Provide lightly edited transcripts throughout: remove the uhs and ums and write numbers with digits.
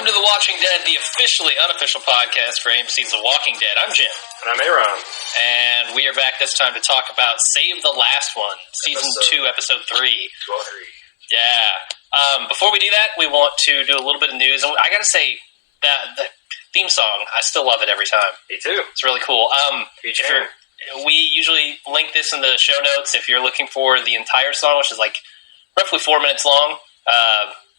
Welcome to The Watching Dead, the officially unofficial podcast for AMC's The Walking Dead. I'm Jim. And I'm Aaron. And we are back this time to talk about Save the Last One, Season 2, Episode 3. 12-3. Yeah. Before we do that, we want to do a little bit of news. And I gotta say, the theme song, I still love it every time. Me too. It's really cool. We usually link this in the show notes if you're looking for the entire song, which is like roughly 4 minutes long.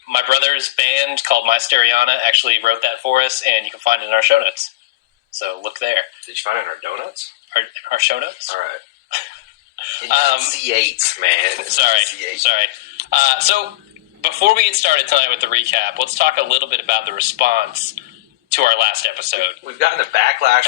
My brother's band called My Stereana actually wrote that for us, and you can find it in our show notes. So look there. Did you find it in our donuts? Our show notes? All right. C8, man. Sorry. So before we get started tonight with the recap, let's talk a little bit about the response to our last episode. We've gotten a backlash,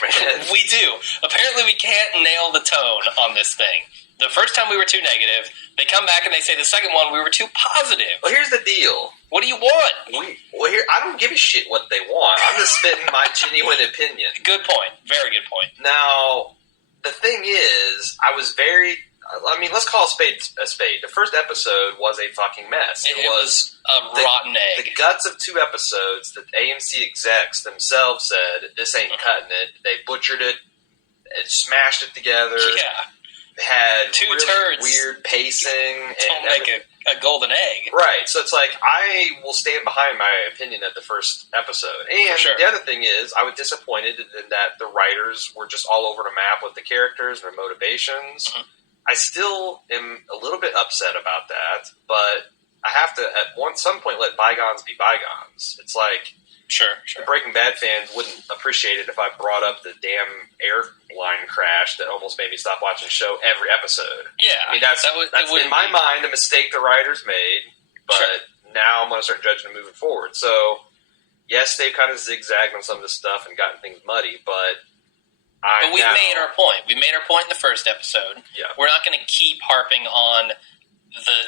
man. We do. Apparently we can't nail the tone on this thing. The first time we were too negative. They come back and they say the second one we were too positive. Well, here's the deal. What do you want? I don't give a shit what they want. I'm just spitting my genuine opinion. Good point. Very good point. Now, the thing is, let's call a spade a spade. The first episode was a fucking mess. It was a rotten egg. The guts of 2 episodes that AMC execs themselves said, this ain't cutting it. They butchered it and smashed it together. Yeah. Had 2 really turds. Weird pacing. Don't make a golden egg. Right. So it's like, I will stand behind my opinion at the first episode. And the other thing is, I was disappointed in that the writers were just all over the map with the characters and their motivations. Mm-hmm. I still am a little bit upset about that, but I have to, at some point, let bygones be bygones. It's like, Sure. the Breaking Bad fans wouldn't appreciate it if I brought up the damn airline crash that almost made me stop watching the show every episode. Yeah. I mean, that's in my mind a mistake the writers made, but now I'm going to start judging them moving forward. So, yes, they've kind of zigzagged on some of this stuff and gotten things muddy, but we've made our point. We made our point in the first episode. Yeah. We're not going to keep harping on the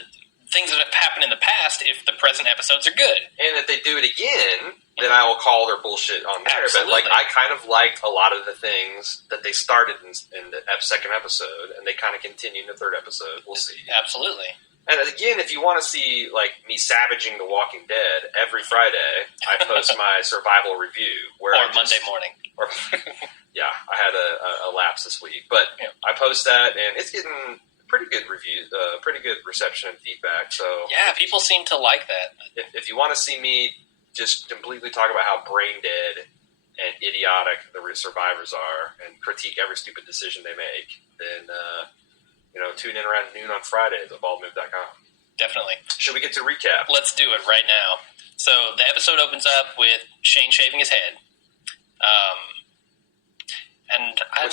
things that have happened in the past if the present episodes are good. And if they do it again, then I will call their bullshit on there. Absolutely. But I kind of liked a lot of the things that they started in the second episode, and they kind of continue in the third episode. We'll see. Absolutely. And again, if you want to see me savaging The Walking Dead every Friday, I post my survival review Monday morning. Yeah, I had a lapse this week, but I post that, and it's getting pretty good reviews, pretty good reception and feedback. So yeah, people seem to like that. If you want to see me just completely talk about how brain dead and idiotic the survivors are, and critique every stupid decision they make, then tune in around noon on Fridays at baldmove.com. Definitely. Should we get to recap? Let's do it right now. So the episode opens up with Shane shaving his head.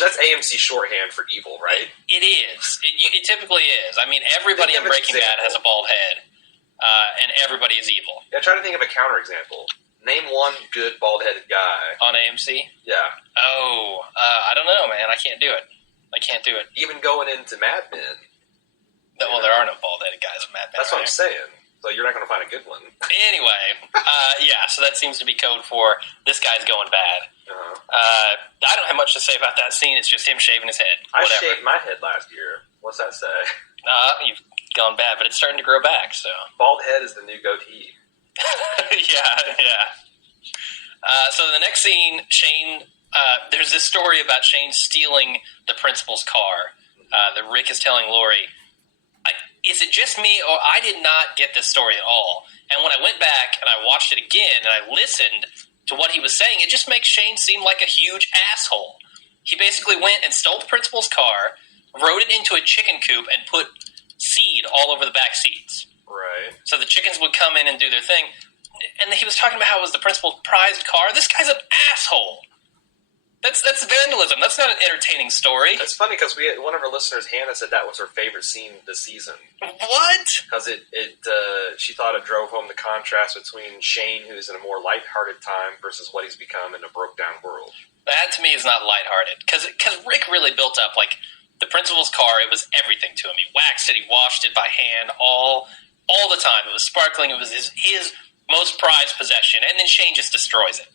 That's AMC shorthand for evil, right? It is. It typically is. I mean, everybody in Breaking Bad has a bald head, and everybody is evil. Yeah, try to think of a counterexample. Name one good bald-headed guy. On AMC? Yeah. Oh, I don't know, man. I can't do it. Even going into Mad Men. Well, there are no bald-headed guys in Mad Men. That's what I'm saying. So you're not going to find a good one. Anyway, so that seems to be code for this guy's going bad. Uh-huh. I don't have much to say about that scene. It's just him shaving his head. I shaved my head last year. What's that say? You've gone bad, but it's starting to grow back. So bald head is the new goatee. Yeah. So the next scene, Shane. There's this story about Shane stealing the principal's car. That Rick is telling Lori. Is it just me, or I did not get this story at all? And when I went back and I watched it again and I listened to what he was saying, it just makes Shane seem like a huge asshole. He basically went and stole the principal's car, rode it into a chicken coop, and put seed all over the back seats. Right. So the chickens would come in and do their thing. And he was talking about how it was the principal's prized car. This guy's an asshole. That's vandalism. That's not an entertaining story. That's funny because one of our listeners, Hannah, said that was her favorite scene this season. What? Because she thought it drove home the contrast between Shane, who's in a more lighthearted time, versus what he's become in a broke-down world. That, to me, is not lighthearted. Because Rick really built up, the principal's car, it was everything to him. He waxed it, he washed it by hand all the time. It was sparkling. It was his most prized possession. And then Shane just destroys it.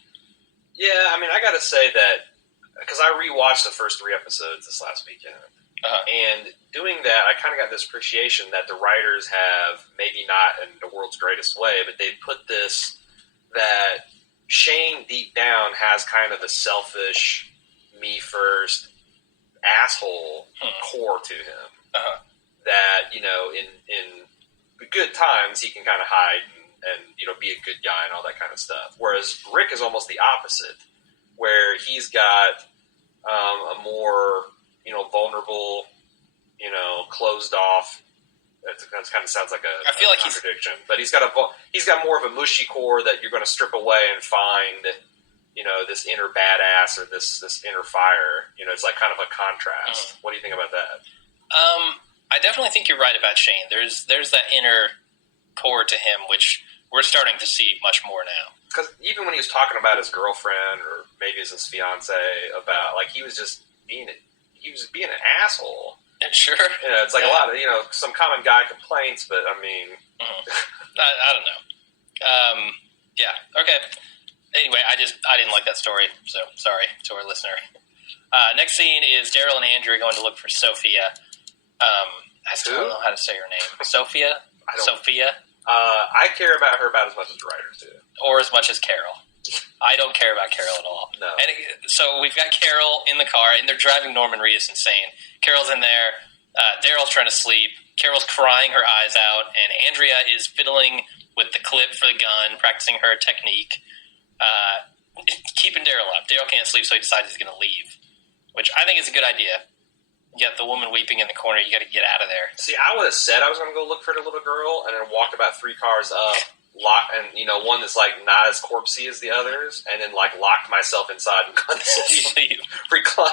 Yeah, I mean, I got to say that, because I rewatched the first 3 episodes this last weekend. Uh-huh. And doing that, I kind of got this appreciation that the writers have, maybe not in the world's greatest way, but they've put this that Shane deep down has kind of a selfish, me first, asshole core to him. Uh-huh. That, you know, in good times he can kind of hide and you know, be a good guy and all that kind of stuff. Whereas Rick is almost the opposite, where he's got a more, you know, vulnerable, you know, closed off. That kind of sounds like I feel like contradiction, but he's got more of a mushy core that you're going to strip away and find, you know, this inner badass or this inner fire. You know, it's like kind of a contrast. What do you think about that? I definitely think you're right about Shane. There's that inner core to him, which we're starting to see much more now. Because even when he was talking about his girlfriend or maybe his fiance, about like he was being an asshole. Sure. You know, it's like a lot of, you know, some common guy complaints, but I mean, I don't know. Yeah. Okay. Anyway, I didn't like that story, so sorry to our listener. Next scene is Daryl and Andrew going to look for Sophia. I still don't know how to say her name. Sophia? Sophia? I care about her about as much as the writers do. Or as much as Carol. I don't care about Carol at all. No. And so we've got Carol in the car, and they're driving Norman Reedus insane. Carol's in there. Daryl's trying to sleep. Carol's crying her eyes out, and Andrea is fiddling with the clip for the gun, practicing her technique, keeping Daryl up. Daryl can't sleep, so he decides he's going to leave, which I think is a good idea. You got the woman weeping in the corner. You got to get out of there. See, I would have said I was going to go look for the little girl and then walk about 3 cars up, and you know, one that's like not as corpsey as the others, and then like locked myself inside and gone to sleep. Recline.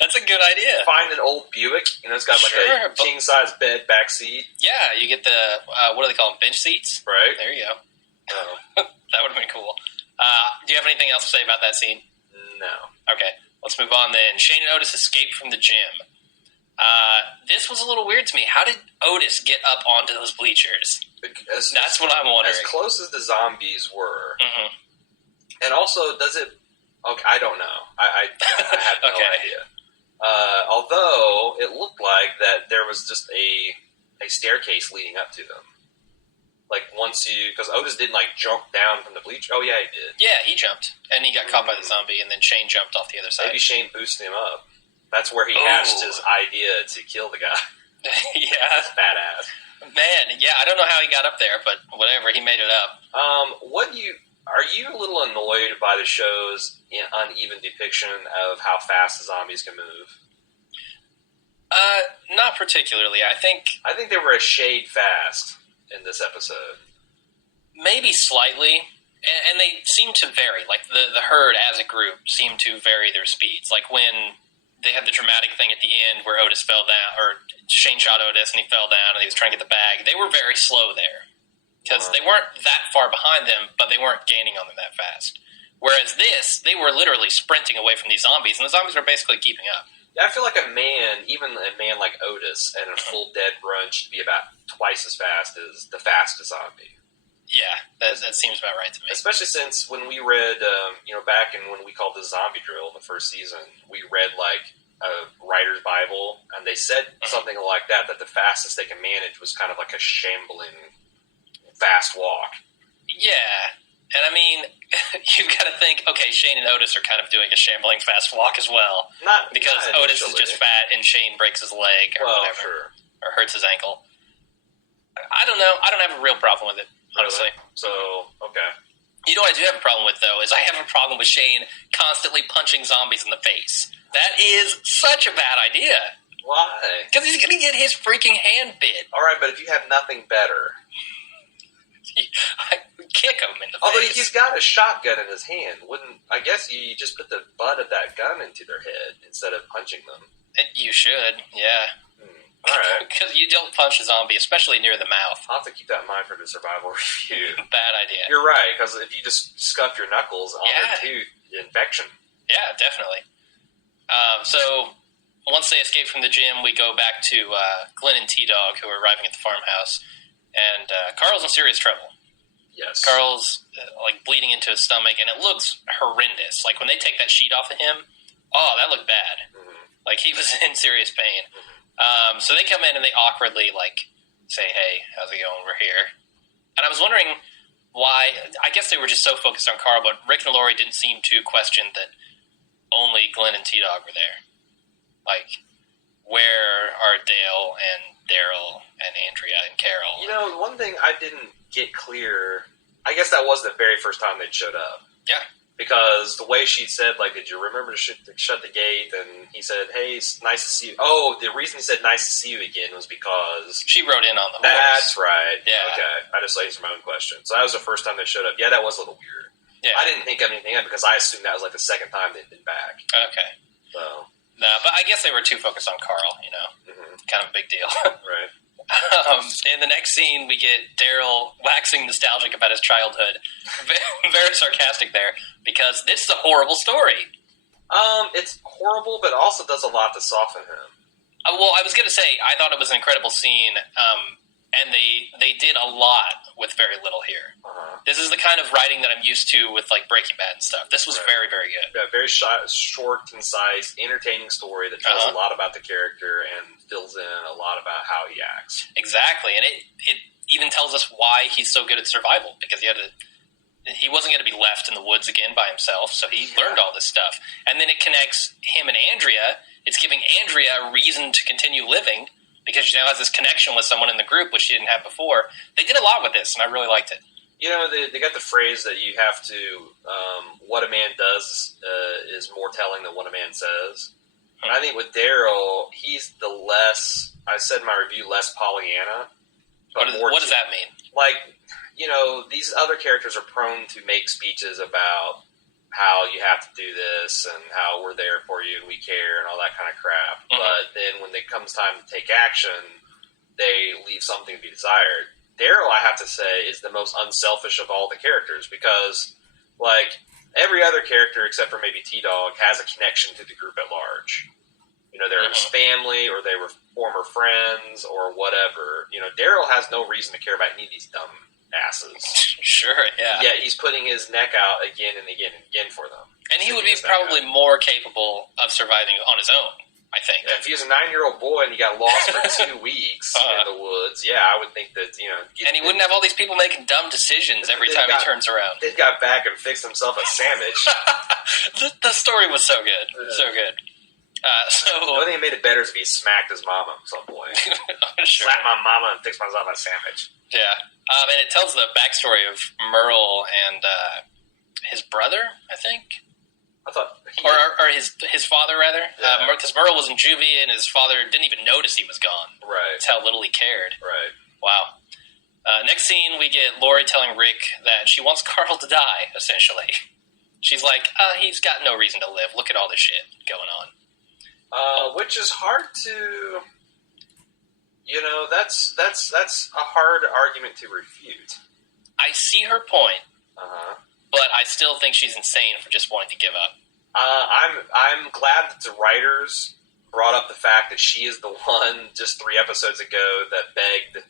That's a good idea. Find an old Buick. You know, it's got like a king size bed back seat. Yeah, you get the what do they call them? Bench seats. Right. There you go. That would have been cool. Do you have anything else to say about that scene? No. Okay, let's move on then. Shane and Otis escape from the gym. This was a little weird to me. How did Otis get up onto those bleachers? That's what I'm wondering. As close as the zombies were, and also, does it? Okay, I don't know. I have no idea. Although it looked like that there was just a staircase leading up to them. Like once because Otis didn't like jump down from the bleacher. Oh yeah, he did. Yeah, he jumped, and he got caught by the zombie, and then Shane jumped off the other side. Maybe Shane boosted him up. That's where he hatched his idea to kill the guy. Yeah. That's badass. Man, yeah, I don't know how he got up there, but whatever, he made it up. Are you a little annoyed by the show's uneven depiction of how fast the zombies can move? Not particularly. I think they were a shade fast in this episode. Maybe slightly. And they seem to vary. Like, the herd as a group seem to vary their speeds. Like, when they had the dramatic thing at the end where Otis fell down, or Shane shot Otis and he fell down and he was trying to get the bag. They were very slow there because they weren't that far behind them, but they weren't gaining on them that fast. Whereas this, they were literally sprinting away from these zombies, and the zombies were basically keeping up. Yeah, I feel like even a man like Otis and a full dead run should be about twice as fast as the fastest zombie. Yeah, that seems about right to me. Especially since when we read, back in when we called the Zombie Drill in the first season, we read like a writer's Bible, and they said something like that the fastest they can manage was kind of like a shambling fast walk. Yeah, and I mean, you've got to think, okay, Shane and Otis are kind of doing a shambling fast walk as well. Because Otis is just fat and Shane breaks his leg or whatever, or hurts his ankle. I don't know. I don't have a real problem with it. Honestly. So, okay. You know what I do have a problem with, though, is I have a problem with Shane constantly punching zombies in the face. That is such a bad idea. Why? Because he's going to get his freaking hand bit. All right, but if you have nothing better... I kick him in the face. Although he's got a shotgun in his hand. I guess you just put the butt of that gun into their head instead of punching them. You should, yeah. All right. Because you don't punch a zombie, especially near the mouth. I'll have to keep that in mind for the survival review. Bad idea. You're right, because if you just scuff your knuckles on their tooth, infection. Yeah, definitely. So once they escape from the gym, we go back to Glenn and T-Dog, who are arriving at the farmhouse. And Carl's in serious trouble. Yes. Carl's bleeding into his stomach, and it looks horrendous. Like when they take that sheet off of him, that looked bad. Mm-hmm. Like he was in serious pain. Mm-hmm. So they come in and they awkwardly say, "Hey, how's it going? We're here." And I was wondering, why. I guess they were just so focused on Carl, but Rick and Lori didn't seem to question that only Glenn and T-Dog were there. Like, where are Dale and Daryl and Andrea and Carol? You know, one thing I didn't get clear, I guess that was the very first time they'd showed up. Yeah. Because the way she said, like, did you remember to shut the gate? And he said, hey, it's nice to see you. Oh, the reason he said nice to see you again was because... She wrote in on the horse. That's right. Yeah. Okay. I just answered my own question. So that was the first time they showed up. Yeah, that was a little weird. Yeah. I didn't think of anything because I assumed that was like the second time they'd been back. Okay. So... No, but I guess they were too focused on Carl, you know. Mm-hmm. Kind of a big deal. Right. In the next scene, we get Daryl waxing nostalgic about his childhood. Very sarcastic there, because this is a horrible story. It's horrible, but also does a lot to soften him. Well, I was going to say, I thought it was an incredible scene, and they did a lot with very little here. Uh-huh. This is the kind of writing that I'm used to with like Breaking Bad and stuff. This was very, very good. Yeah, very short, concise, entertaining story that tells a lot about the character and fills in a lot about how he acts. Exactly, and it even tells us why he's so good at survival, because he wasn't going to be left in the woods again by himself, so he learned all this stuff. And then it connects him and Andrea. It's giving Andrea a reason to continue living, because she now has this connection with someone in the group, which she didn't have before. They did a lot with this, and I really liked it. You know, they got the phrase that you have to, what a man does is more telling than what a man says. And I think with Daryl, he's the less, I said in my review, less Pollyanna. What does that mean? Like, you know, these other characters are prone to make speeches about how you have to do this and how we're there for you and we care and all that kind of crap. Mm-hmm. But then when it comes time to take action, they leave something to be desired. Daryl, I have to say, is the most unselfish of all the characters because, like, every other character except for maybe T-Dog has a connection to the group at large. You know, they're his family or they were former friends or whatever. You know, Daryl has no reason to care about any of these dumb asses. Sure, yeah. Yet he's putting his neck out again and again and again for them. And he would be probably more capable of surviving on his own, I think. Yeah, if he was a 9-year-old boy and he got lost for 2 weeks in the woods, yeah, I would think that, you know... And he wouldn't have all these people making dumb decisions every time he turns around. They got back and fixed himself a sandwich. The story was so good. So good. The only thing that made it better is if he smacked his mama at some point. Sure. Slap my mama and fix myself a sandwich. Yeah. And it tells the backstory of Merle and his brother, I think. I thought... Or his father, rather. Yeah. Because Merle was in juvie and his father didn't even notice he was gone. Right. That's how little he cared. Right. Wow. Next scene, we get Lori telling Rick that she wants Carl to die, essentially. She's like, he's got no reason to live. Look at all this shit going on. Which is hard to... You know, that's a hard argument to refute. I see her point, but I still think she's insane for just wanting to give up. I'm glad that the writers brought up the fact that she is the one just 3 episodes ago that begged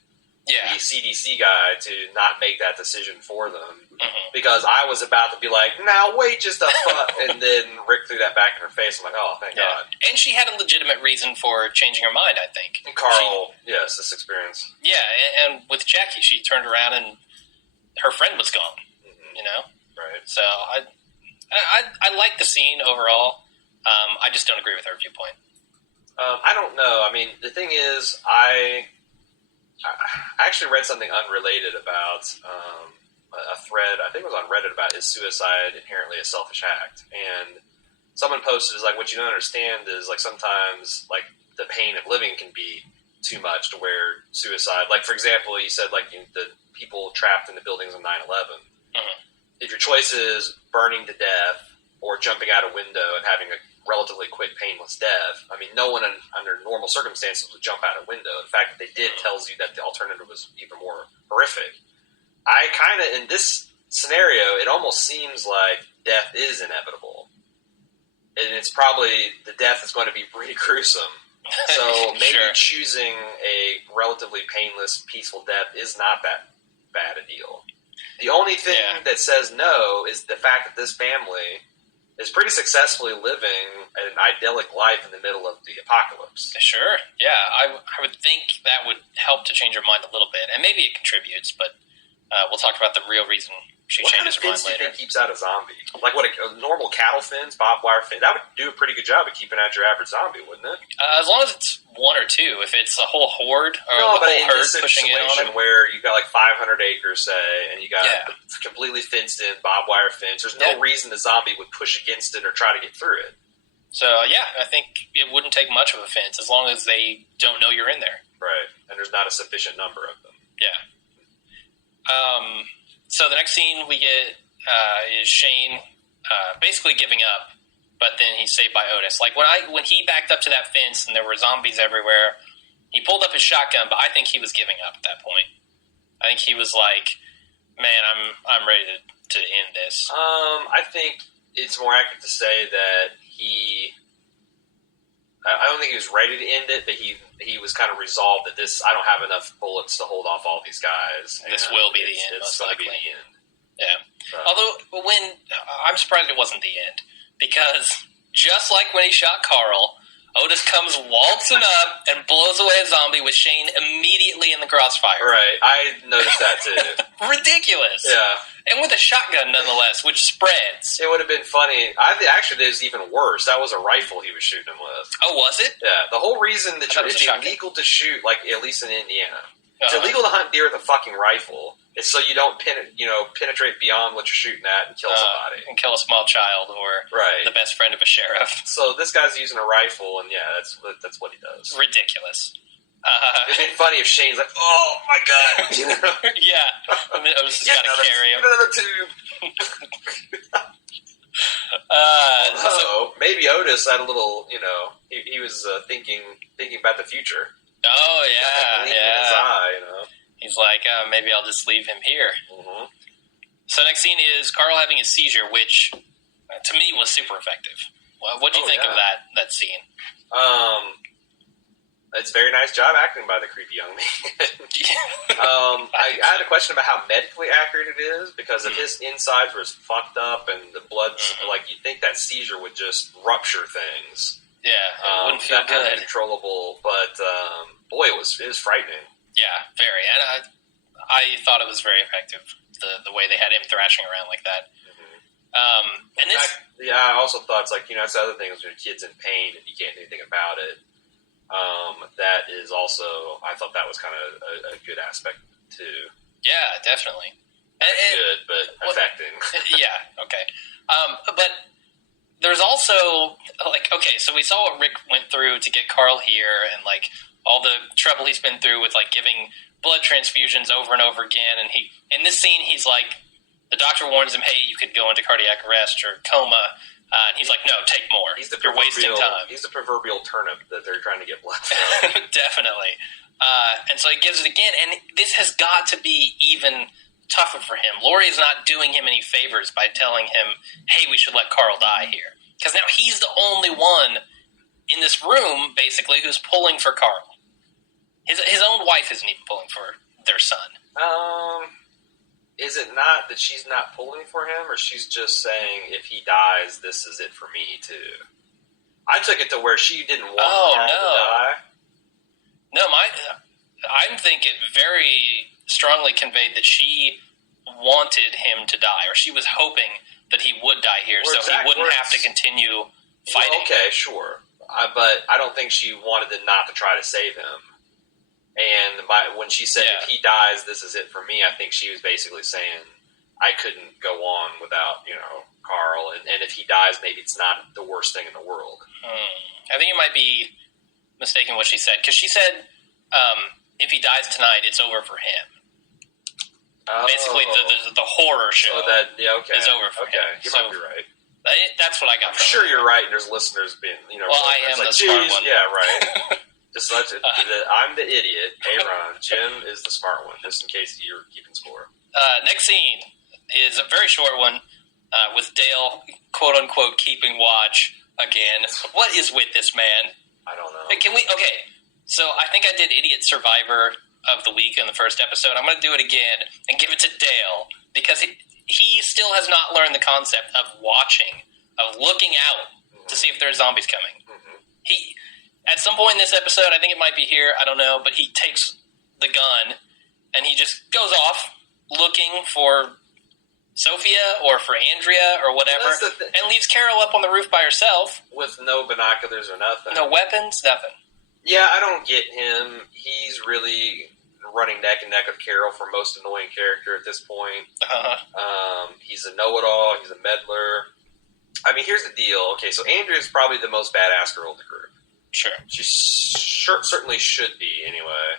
the CDC guy to not make that decision for them. Mm-hmm. Because I was about to be like, now wait just a fuck, and then Rick threw that back in her face. I'm like, oh, thank God. And she had a legitimate reason for changing her mind, I think. And Carl, yes, this experience. Yeah, and with Jackie, she turned around and her friend was gone. Mm-hmm. You know, right? So I like the scene overall. I just don't agree with her viewpoint. I don't know. I mean, the thing is, I actually read something unrelated about a thread, I think it was on Reddit, about is suicide inherently a selfish act? And someone posted, is like, what you don't understand is, like, sometimes, like, the pain of living can be too much to where suicide, like, for example, you said, like, the people trapped in the buildings on 9/11. Mm-hmm. If your choice is burning to death or jumping out a window and having a relatively quick, painless death, I mean, no one under normal circumstances would jump out a window. The fact that they did tells you that the alternative was even more horrific. I kind of, in this scenario, it almost seems like death is inevitable. And it's probably, the death is going to be pretty gruesome. So maybe choosing a relatively painless, peaceful death is not that bad a deal. The only thing that says no is the fact that this family is pretty successfully living an idyllic life in the middle of the apocalypse. Sure, yeah. I would think that would help to change your mind a little bit. And maybe it contributes, but We'll talk about the real reason she changes her mind later. What kind of fins do you think keeps out a zombie? Like what a normal cattle fins, barbed wire fin, that would do a pretty good job of keeping out your average zombie, wouldn't it? As long as it's one or two. If it's a whole horde or a whole herd pushing in on it. Where you got like 500 acres, say, and you got completely fenced in barbed wire fence, there's no reason the zombie would push against it or try to get through it. So, I think it wouldn't take much of a fence as long as they don't know you're in there. Right, and there's not a sufficient number of them. Yeah. So the next scene we get is Shane basically giving up, but then he's saved by Otis. Like when he backed up to that fence and there were zombies everywhere, he pulled up his shotgun, but I think he was giving up at that point. I think he was like, "Man, I'm ready to end this." I think it's more accurate to say that I don't think he was ready to end it, but he was kind of resolved that I don't have enough bullets to hold off all these guys. This will be the end. It's going to be the end. Yeah. Although, I'm surprised it wasn't the end, because just like when he shot Carl, Otis comes waltzing up and blows away a zombie with Shane immediately in the crossfire. Right. I noticed that too. Ridiculous. Yeah. And with a shotgun, nonetheless, which spreads. It would have been funny. I think actually it was even worse. That was a rifle he was shooting him with. Oh, was it? Yeah. The whole reason that it's illegal to shoot, like at least in Indiana, it's illegal to hunt deer with a fucking rifle. It's so you don't penetrate beyond what you're shooting at and kill somebody. And kill a small child or the best friend of a sheriff. So this guy's using a rifle, and that's what he does. Ridiculous. It'd be funny if Shane's like, "Oh my god," you know? Yeah. And then Otis has got to carry him. Another tube. So maybe Otis had a little, he was thinking about the future. Oh yeah, in his eye, He's like, maybe I'll just leave him here. Mm-hmm. So next scene is Carl having a seizure, which to me was super effective. What do you think of that scene? It's a very nice job acting by the creepy young man. I had a question about how medically accurate it is, because if his insides were fucked up and the blood's like, you'd think that seizure would just rupture things. Yeah, it wouldn't feel good. Uncontrollable, but boy, it was frightening. Yeah, very. And I thought it was very effective, the way they had him thrashing around like that. Mm-hmm. I also thought it's like, that's the other thing, is when a kid's in pain and you can't do anything about it. That is also, I thought that was kind of a good aspect too. Yeah, definitely. Good, but affecting. Yeah, okay. But there's also, so we saw what Rick went through to get Carl here, and all the trouble he's been through with giving blood transfusions over and over again. And in this scene, he's like, the doctor warns him, "Hey, you could go into cardiac arrest or coma." And he's like, "No, take more. You're wasting time." He's the proverbial turnip that they're trying to get blood from. Definitely. And so he gives it again, and this has got to be even tougher for him. Laurie is not doing him any favors by telling him, "Hey, we should let Carl die here," because now he's the only one in this room, basically, who's pulling for Carl. His own wife isn't even pulling for their son. Is it not that she's not pulling for him, or she's just saying, if he dies, this is it for me too? I took it to where she didn't want Carl to die. No, I think it very strongly conveyed that she wanted him to die, or she was hoping that he would die here, so he wouldn't have to continue fighting. Well, okay, sure. But I don't think she wanted not to try to save him. And when she said, if he dies, this is it for me, I think she was basically saying, I couldn't go on without, Carl. And if he dies, maybe it's not the worst thing in the world. I think you might be mistaken what she said. Because she said, if he dies tonight, it's over for him. Basically, the horror show is over for him. You might be right. That's what I got. I'm sure you're right, and there's listeners being, Well, I am the smart one. Yeah, right. Just I'm the idiot. Hey, Ron. Jim is the smart one, just in case you're keeping score. Next scene is a very short one with Dale, quote-unquote, keeping watch again. What is with this man? I don't know. Hey, so I think I did Idiot Survivor of the Week in the first episode. I'm going to do it again and give it to Dale, because he still has not learned the concept of watching, of looking out to see if there are zombies coming. Mm-hmm. At some point in this episode, I think it might be here, I don't know, but he takes the gun and he just goes off looking for Sophia or for Andrea or whatever, and leaves Carol up on the roof by herself. With no binoculars or nothing. No weapons, nothing. Yeah, I don't get him. He's really running neck and neck with Carol for most annoying character at this point. He's a know-it-all. He's a meddler. I mean, here's the deal. Okay, so Andrea's probably the most badass girl in the group. Sure. She certainly should be, anyway.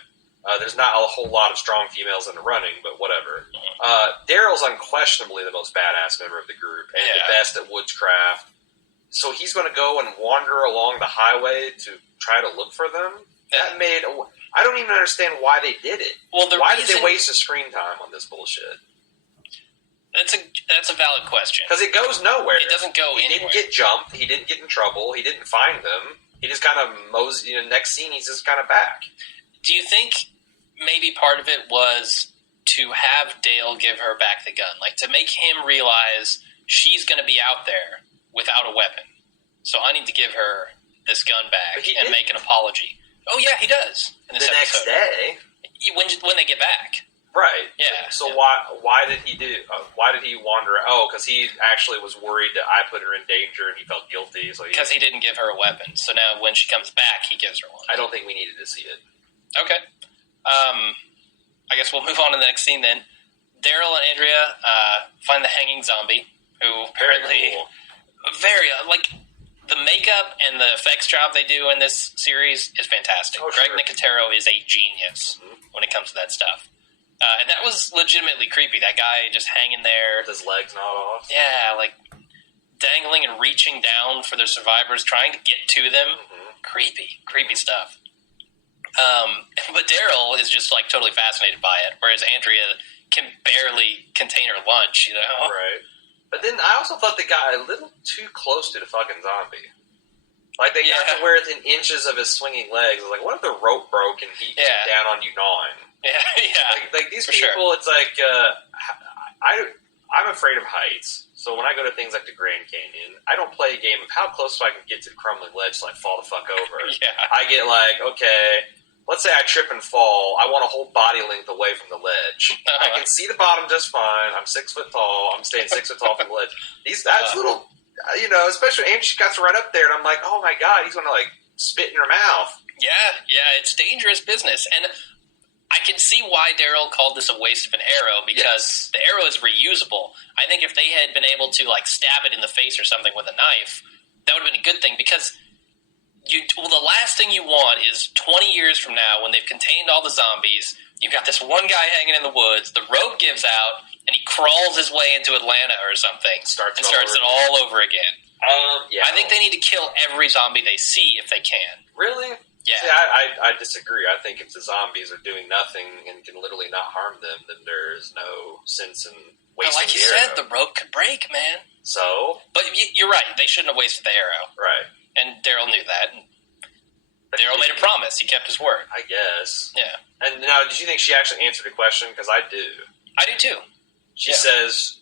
There's not a whole lot of strong females in the running, but whatever. Daryl's unquestionably the most badass member of the group and the best at woodscraft. So he's going to go and wander along the highway to try to look for them? That made... I don't even understand why they did it. Well, why did they waste the screen time on this bullshit? That's a valid question. Because it goes nowhere. It doesn't go anywhere. He didn't get jumped. He didn't get in trouble. He didn't find them. He just kind of next scene, he's just kind of back. Do you think maybe part of it was to have Dale give her back the gun? Like, to make him realize she's going to be out there without a weapon. So I need to give her this gun back and make an apology. Oh, yeah, he does. In this next day. When they get back. Right. Yeah. So why did he why did he wander? Oh, because he actually was worried that I put her in danger and he felt guilty. So because he didn't give her a weapon. So now when she comes back, he gives her one. I don't think we needed to see it. Okay. I guess we'll move on to the next scene then. Daryl and Andrea find the hanging zombie, who apparently the makeup and the effects job they do in this series is fantastic. Greg Nicotero is a genius when it comes to that stuff. And that was legitimately creepy. That guy just hanging there. With his legs not off. Yeah, like dangling and reaching down for the survivors, trying to get to them. Creepy stuff. But Daryl is just like totally fascinated by it, whereas Andrea can barely contain her lunch, you know? Right. But then I also thought they got a little too close to the fucking zombie. Like, they got to where within inches of his swinging legs. Like, what if the rope broke and he came down on you gnawing? Yeah. Like these people, it's like, I'm afraid of heights. So when I go to things like the Grand Canyon, I don't play a game of how close so I can get to the crumbling ledge so I fall the fuck over. I get like, okay, let's say I trip and fall. I want a whole body length away from the ledge. I can see the bottom just fine. I'm 6 foot tall. I'm staying 6 foot tall from the ledge. That's little, especially Angie, she got right up there, and I'm like, oh my god, he's going to like spit in her mouth. Yeah, it's dangerous business. And I can see why Daryl called this a waste of an arrow, because the arrow is reusable. I think if they had been able to like stab it in the face or something with a knife, that would have been a good thing, because the last thing you want is 20 years from now, when they've contained all the zombies, you've got this one guy hanging in the woods, the rope gives out, and he crawls his way into Atlanta or something, starts it all over again. I think they need to kill every zombie they see if they can. Really? Yeah. See, I disagree. I think if the zombies are doing nothing and can literally not harm them, then there's no sense in wasting like you said, the rope could break, man. So? But you're right. They shouldn't have wasted the arrow. Right. And Daryl knew that. Daryl made a promise. He kept his word. I guess. Yeah. And now, did you think she actually answered the question? Because I do. I do too. She says,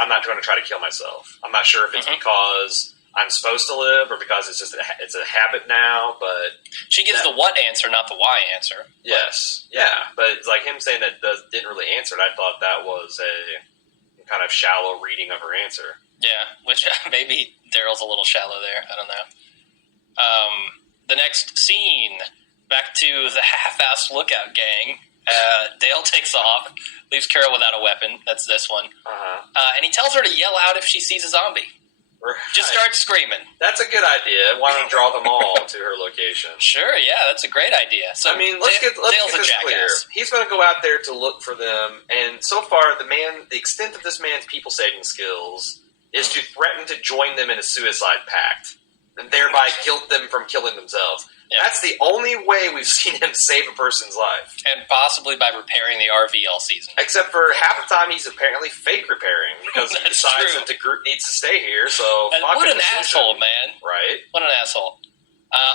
I'm not going to try to kill myself. I'm not sure if it's because I'm supposed to live or because it's a habit now, but... She gives the what answer, not the why answer. Yes. Yeah. But it's like him saying that didn't really answer it. I thought that was a kind of shallow reading of her answer. Yeah, which maybe Daryl's a little shallow there. I don't know. The next scene, back to the half-assed lookout gang. Dale takes off, leaves Carol without a weapon. That's this one. And he tells her to yell out if she sees a zombie. Right. Just start screaming. That's a good idea. Why don't draw them all to her location? Sure, yeah, that's a great idea. So let's get this clear. He's going to go out there to look for them, and so far, the extent of this man's people-saving skills is to threaten to join them in a suicide pact, and thereby guilt them from killing themselves. Yeah. That's the only way we've seen him save a person's life. And possibly by repairing the RV all season. Except for half the time he's apparently fake repairing because he decides that the group needs to stay here, so... What an asshole, man. Right? What an asshole.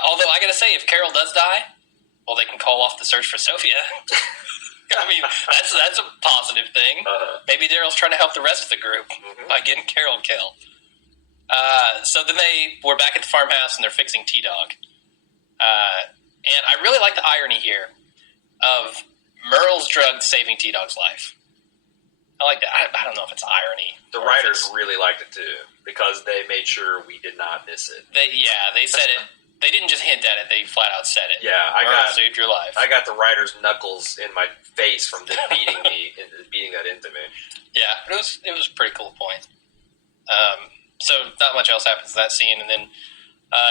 Although, I gotta say, if Carol does die, well, they can call off the search for Sophia. I mean, that's a positive thing. Maybe Daryl's trying to help the rest of the group by getting Carol killed. So then we're back at the farmhouse and they're fixing T-Dog. And I really like the irony here of Merle's drug saving T-Dog's life. I like that. I don't know if it's irony. The writers really liked it too because they made sure we did not miss it. They said it. They didn't just hint at it; they flat out said it. Yeah, saved your life. I got the writer's knuckles in my face from them beating that into me. Yeah, it was a pretty cool point. So not much else happens in that scene, and then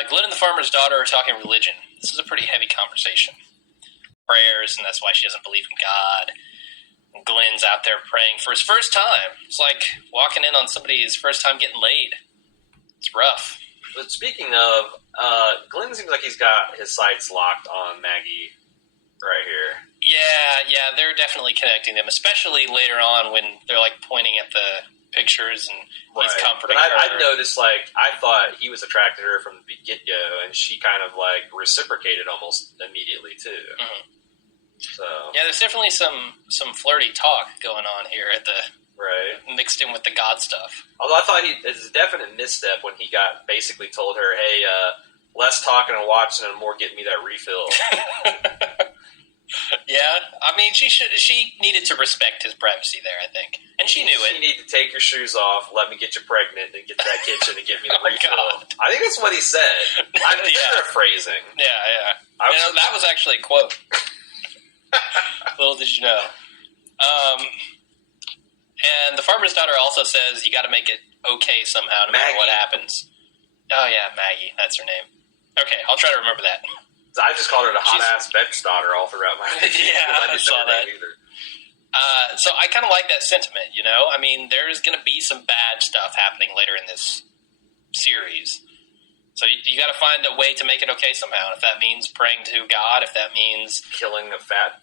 Glenn and the farmer's daughter are talking religion. This is a pretty heavy conversation. Prayers, and that's why she doesn't believe in God. And Glenn's out there praying for his first time. It's like walking in on somebody's first time getting laid. It's rough. But speaking of, Glenn seems like he's got his sights locked on Maggie right here. Yeah, they're definitely connecting them, especially later on when they're like pointing at the pictures and he's comforting her. I noticed, like, I thought he was attracted to her from the get-go, and she kind of, like, reciprocated almost immediately, too. Mm-hmm. So yeah, there's definitely some flirty talk going on here at the mixed in with the God stuff. Although I thought it's a definite misstep when he basically told her, "Hey, less talking and watching and more getting me that refill." Yeah, I mean, she needed to respect his privacy there, I think, and she knew it. You need to take your shoes off, let me get you pregnant, and get to that kitchen and get me the refill. God. I think that's what he said. I'm paraphrasing. Yeah. That was actually a quote. Little did you know. And the farmer's daughter also says you got to make it okay somehow, no matter what happens. Oh yeah, Maggie, that's her name. Okay, I'll try to remember that. I just called her the hot-ass Beck's daughter all throughout my life. Yeah, I saw that. Either. So I kind of like that sentiment, you know? I mean, there's going to be some bad stuff happening later in this series. So you got to find a way to make it okay somehow. If that means praying to God, if that means killing a fat,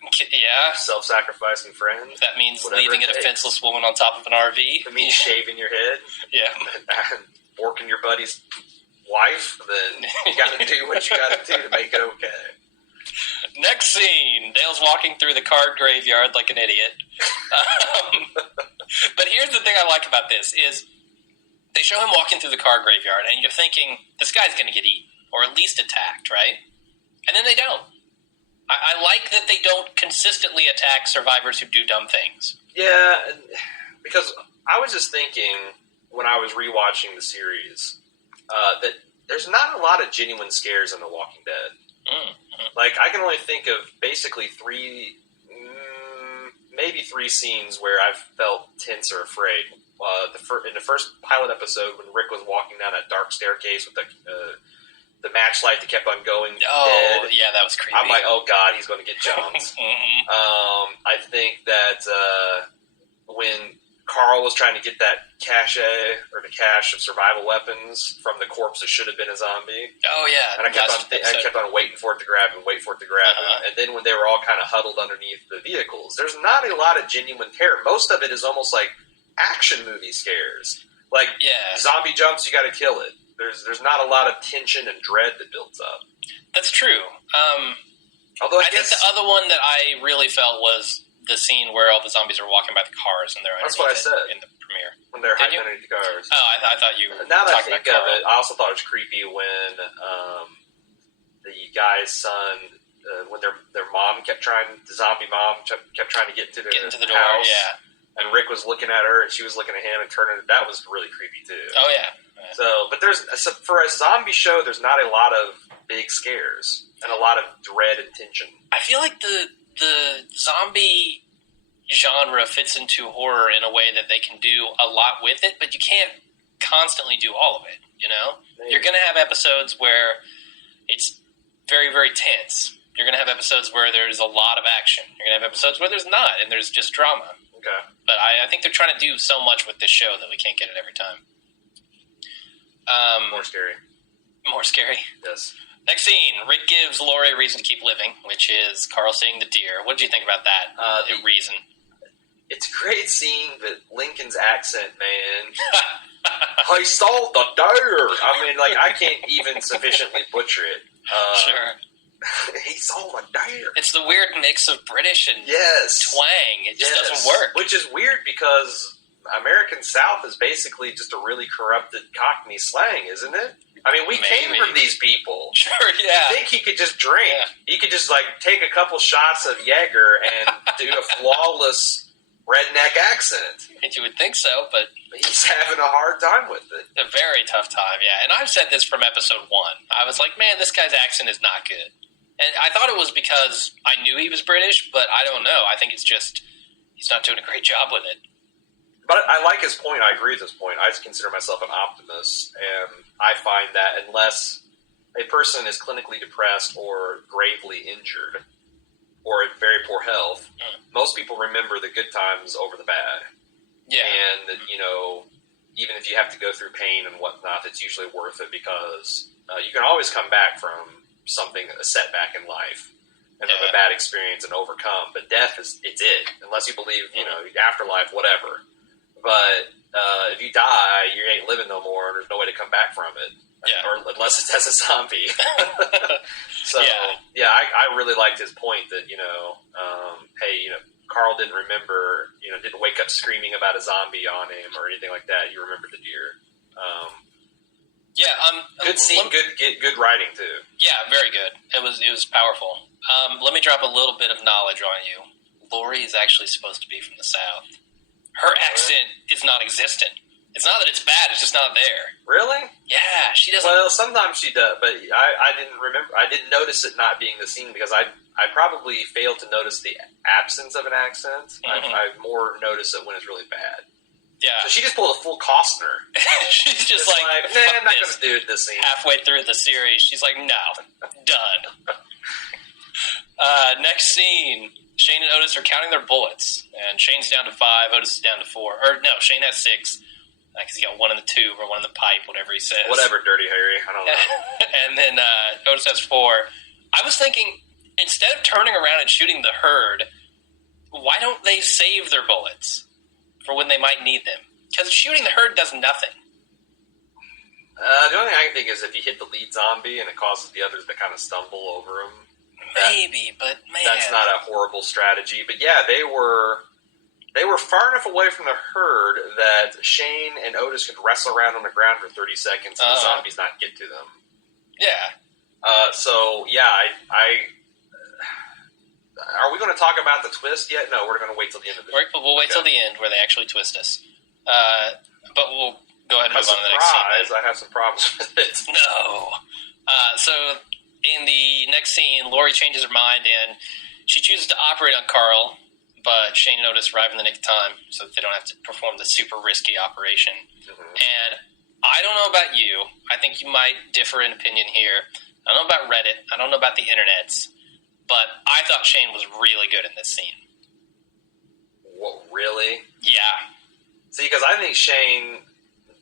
self-sacrificing friend, if that means leaving a defenseless woman on top of an RV, if it means shaving your head, and working your buddy's wife, then you got to do what you got to do to make it okay. Next scene, Dale's walking through the card graveyard like an idiot. But here's the thing I like about this is they show him walking through the car graveyard, and you're thinking, this guy's going to get eaten, or at least attacked, right? And then they don't. I like that they don't consistently attack survivors who do dumb things. Yeah, because I was just thinking, when I was rewatching the series, that there's not a lot of genuine scares in The Walking Dead. Mm-hmm. Like, I can only think of basically maybe three scenes where I've felt tense or afraid. In the first pilot episode, when Rick was walking down that dark staircase with the matchlight that kept on going. Oh, dead, yeah, that was creepy. I'm like, oh god, he's going to get jumped. Mm-hmm. I think that when Carl was trying to get that cache or the cache of survival weapons from the corpse that should have been a zombie. Oh yeah, and I kept on waiting for it to grab him, and then when they were all kind of huddled underneath the vehicles, there's not a lot of genuine terror. Most of it is almost like action movie scares. Like, zombie jumps, you got to kill it. There's not a lot of tension and dread that builds up. That's true. Although I think the other one that I really felt was the scene where all the zombies are walking by the cars and they're that's what I said in the premiere. When they're hiding underneath the cars. Oh, I thought you were now that I talking think about of it, I also thought it was creepy when the guy's son, when their mom the zombie mom kept trying to get into the door, house. Yeah. And Rick was looking at her, and she was looking at him, and turning. That was really creepy too. Oh yeah. So, but for a zombie show, there's not a lot of big scares and a lot of dread and tension. I feel like the zombie genre fits into horror in a way that they can do a lot with it, but you can't constantly do all of it. You know, Maybe. You're going to have episodes where it's very, very tense. You're going to have episodes where there's a lot of action. You're going to have episodes where there's not, and there's just drama. Okay. But I think they're trying to do so much with this show that we can't get it every time. More scary. More scary. Yes. Next scene, Rick gives Lori a reason to keep living, which is Carl seeing the deer. What did you think about that reason? It's a great scene, but Lincoln's accent, man. I saw the deer. I mean, like, I can't even sufficiently butcher it. Sure. He saw the deer. It's the weird mix of British and twang. It just doesn't work. Which is weird because American South is basically just a really corrupted Cockney slang, isn't it? I mean, we came from these people. Sure, yeah. You think he could just drink. Yeah. He could just, like, take a couple shots of Jaeger and do a flawless, redneck accent. You would think so, but he's having a hard time with it. A very tough time, yeah. And I've said this from episode 1. I was like, man, this guy's accent is not good. And I thought it was because I knew he was British, but I don't know. I think it's just he's not doing a great job with it. But I like his point. I agree with his point. I consider myself an optimist, and I find that unless a person is clinically depressed or gravely injured or in very poor health, most people remember the good times over the bad. Yeah. And, even if you have to go through pain and whatnot, it's usually worth it because you can always come back from something, a setback in life, and from a bad experience and overcome. But death it's it. Unless you believe, afterlife, whatever. But if you die, you ain't living no more, and there's no way to come back from it. Yeah. Or unless it's as a zombie. So, I really liked his point that, hey, Carl didn't remember, didn't wake up screaming about a zombie on him or anything like that. You remembered the deer. Good scene, good writing, too. Yeah, very good. It was powerful. Let me drop a little bit of knowledge on you. Lori is actually supposed to be from the South. Her accent is non-existent. It's not that it's bad; it's just not there. Really? Yeah, she doesn't. Well, sometimes she does, but I didn't remember. I didn't notice it not being the scene because I probably failed to notice the absence of an accent. Mm-hmm. I more notice it when it's really bad. Yeah. So she just pulled a full Costner. She's just like, I'm not going to do it this scene. Halfway through the series, she's like, no, done. Next scene. Shane and Otis are counting their bullets, and Shane's down to 5, Otis is down to 4. Or, no, Shane has 6, because he got 1 in the tube or 1 in the pipe, whatever he says. Whatever, Dirty Harry, I don't know. And then Otis has 4. I was thinking, instead of turning around and shooting the herd, why don't they save their bullets for when they might need them? Because shooting the herd does nothing. The only thing I can think is if you hit the lead zombie and it causes the others to kind of stumble over him. Maybe, but man, that's not a horrible strategy. But yeah, they were far enough away from the herd that Shane and Otis could wrestle around on the ground for 30 seconds and the zombies not get to them. Yeah. So yeah, are we going to talk about the twist yet? No, we're going to wait till the end of the. We'll wait till the end where they actually twist us. But we'll go ahead and move on to the next scene. I have some problems with it. No. So in the next scene, Lori changes her mind and she chooses to operate on Carl, but Shane and Otis arrive in the nick of time so that they don't have to perform the super risky operation. Mm-hmm. And I don't know about you. I think you might differ in opinion here. I don't know about Reddit. I don't know about the internets. But I thought Shane was really good in this scene. What, really? Yeah. See, because I think Shane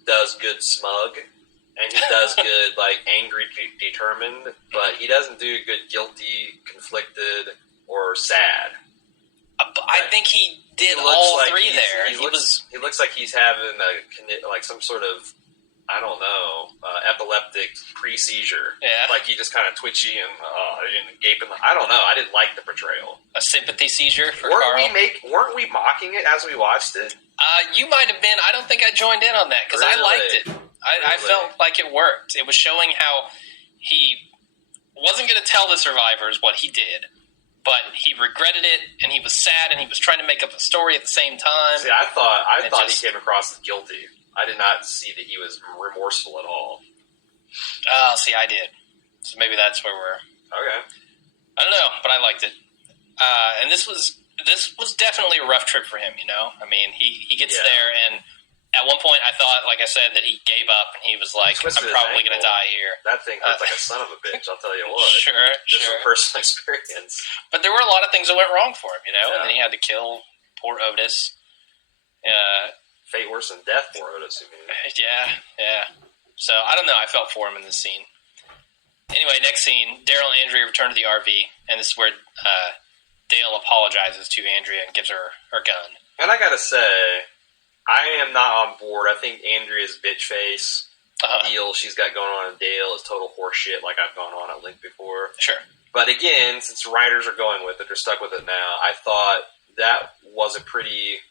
does good smug. And he does good, angry, determined, but he doesn't do good guilty, conflicted, or sad. I think he did all three there. He looks like he's having some sort of, I don't know, epileptic pre-seizure. Yeah. Like he just kind of twitchy and gaping. I don't know. I didn't like the portrayal. A sympathy seizure for Carl? Weren't we mocking it as we watched it? You might have been. I don't think I joined in on that because I liked it. I felt like it worked. It was showing how he wasn't going to tell the survivors what he did, but he regretted it, and he was sad, and he was trying to make up a story at the same time. See, I thought he came across as guilty. I did not see that he was remorseful at all. See, I did. So maybe that's where we're... Okay. I don't know, but I liked it. And this was definitely a rough trip for him, I mean, he gets there, and at one point I thought, like I said, that he gave up, and he was like, I'm probably going to die here. That thing hurts like a son of a bitch, I'll tell you what. Sure. Just from personal experience. But there were a lot of things that went wrong for him, and then he had to kill poor Otis. Fate worse than death for Otis, you mean? Yeah. So, I don't know. I felt for him in this scene. Anyway, next scene, Daryl and Andrea return to the RV, and this is where Dale apologizes to Andrea and gives her her gun. And I gotta say, I am not on board. I think Andrea's bitch face deal she's got going on in Dale is total horseshit like I've gone on at Link before. Sure. But again, since writers are going with it, they're stuck with it now, I thought that was a pretty...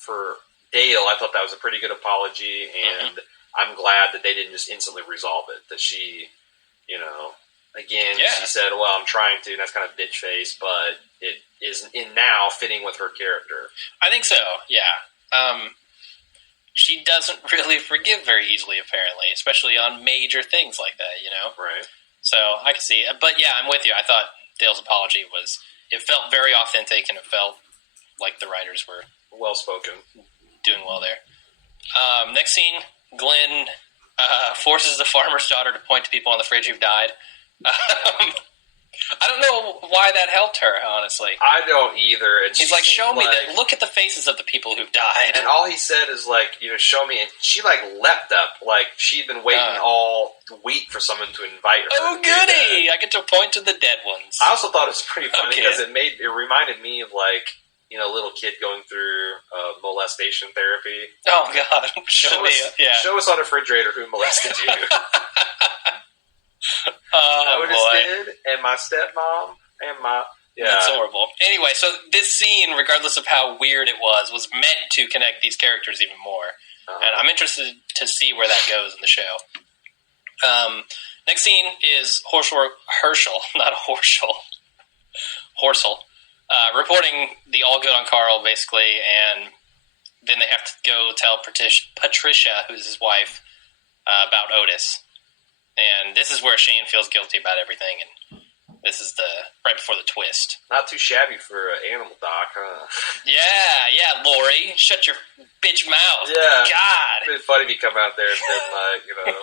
for Dale, I thought that was a pretty good apology, and I'm glad that they didn't just instantly resolve it. That she, Again, she said, well, I'm trying to, and that's kind of bitch face, but it is in now fitting with her character. I think so, yeah. She doesn't really forgive very easily, apparently, especially on major things like that, Right. So I can see it. But yeah, I'm with you. I thought Dale's apology it felt very authentic, and it felt like the writers were well spoken, doing well there. Next scene, Glenn forces the farmer's daughter to point to people on the fridge who've died. I don't know why that helped her, honestly. I don't either. He's like, show me that. Look at the faces of the people who've died. And all he said is like, show me. And she like leapt up, like she'd been waiting all week for someone to invite her. Oh, goody! I get to point to the dead ones. I also thought it was pretty funny because it reminded me of like, a little kid going through molestation therapy. Oh God! Show us on the refrigerator who molested you. Otis did, and my stepmom, and my... Yeah. That's horrible. Anyway, so this scene, regardless of how weird it was meant to connect these characters even more. And I'm interested to see where that goes in the show. Next scene is Herschel, not Horschel. Horsel. Reporting the all good on Carl, basically, and then they have to go tell Patricia, who's his wife, about Otis. And this is where Shane feels guilty about everything, and this is right before the twist. Not too shabby for an animal doc, huh? Yeah, Lori, shut your bitch mouth. Yeah, God, it'd been funny if you come out there and been like,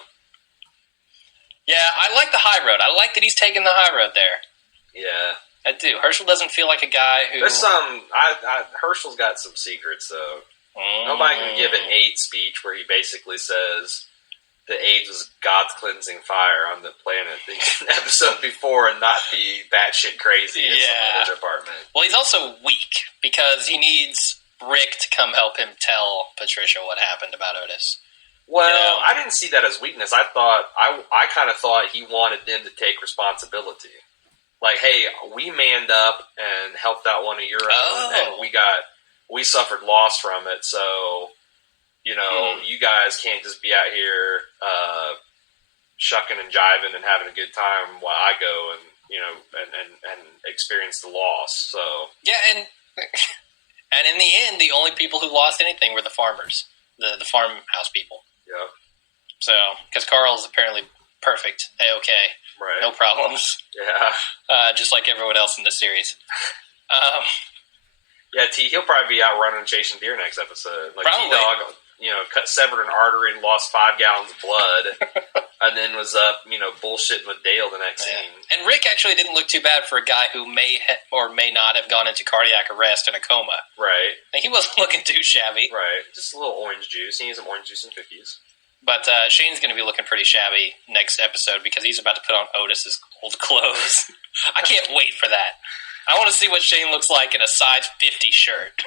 Yeah, I like the high road. I like that he's taking the high road there. Yeah, I do. Herschel doesn't feel like a guy who. There's some. Herschel's got some secrets, though. Nobody can give an AIDS speech where he basically says the AIDS was God's cleansing fire on the planet the episode before and not be batshit crazy in some other department. Well, he's also weak because he needs Rick to come help him tell Patricia what happened about Otis. Well, I didn't see that as weakness. I kind of thought he wanted them to take responsibility. Like, hey, we manned up and helped out one of your own, and we suffered loss from it, so... you guys can't just be out here shucking and jiving and having a good time while I go and and experience the loss. So and in the end, the only people who lost anything were the farmers, the farmhouse people. Yeah. So because Carl's apparently perfect, okay, right, no problems. Yeah. Just like everyone else in the series. Yeah, he'll probably be out running chasing deer next episode. Like probably. T-Dog, severed an artery and lost 5 gallons of blood, and then was up, bullshitting with Dale the next scene. And Rick actually didn't look too bad for a guy who may or may not have gone into cardiac arrest in a coma. Right. Like, he wasn't looking too shabby. Right. Just a little orange juice. He needs some orange juice and cookies. But Shane's going to be looking pretty shabby next episode because he's about to put on Otis's old clothes. I can't wait for that. I want to see what Shane looks like in a size 50 shirt.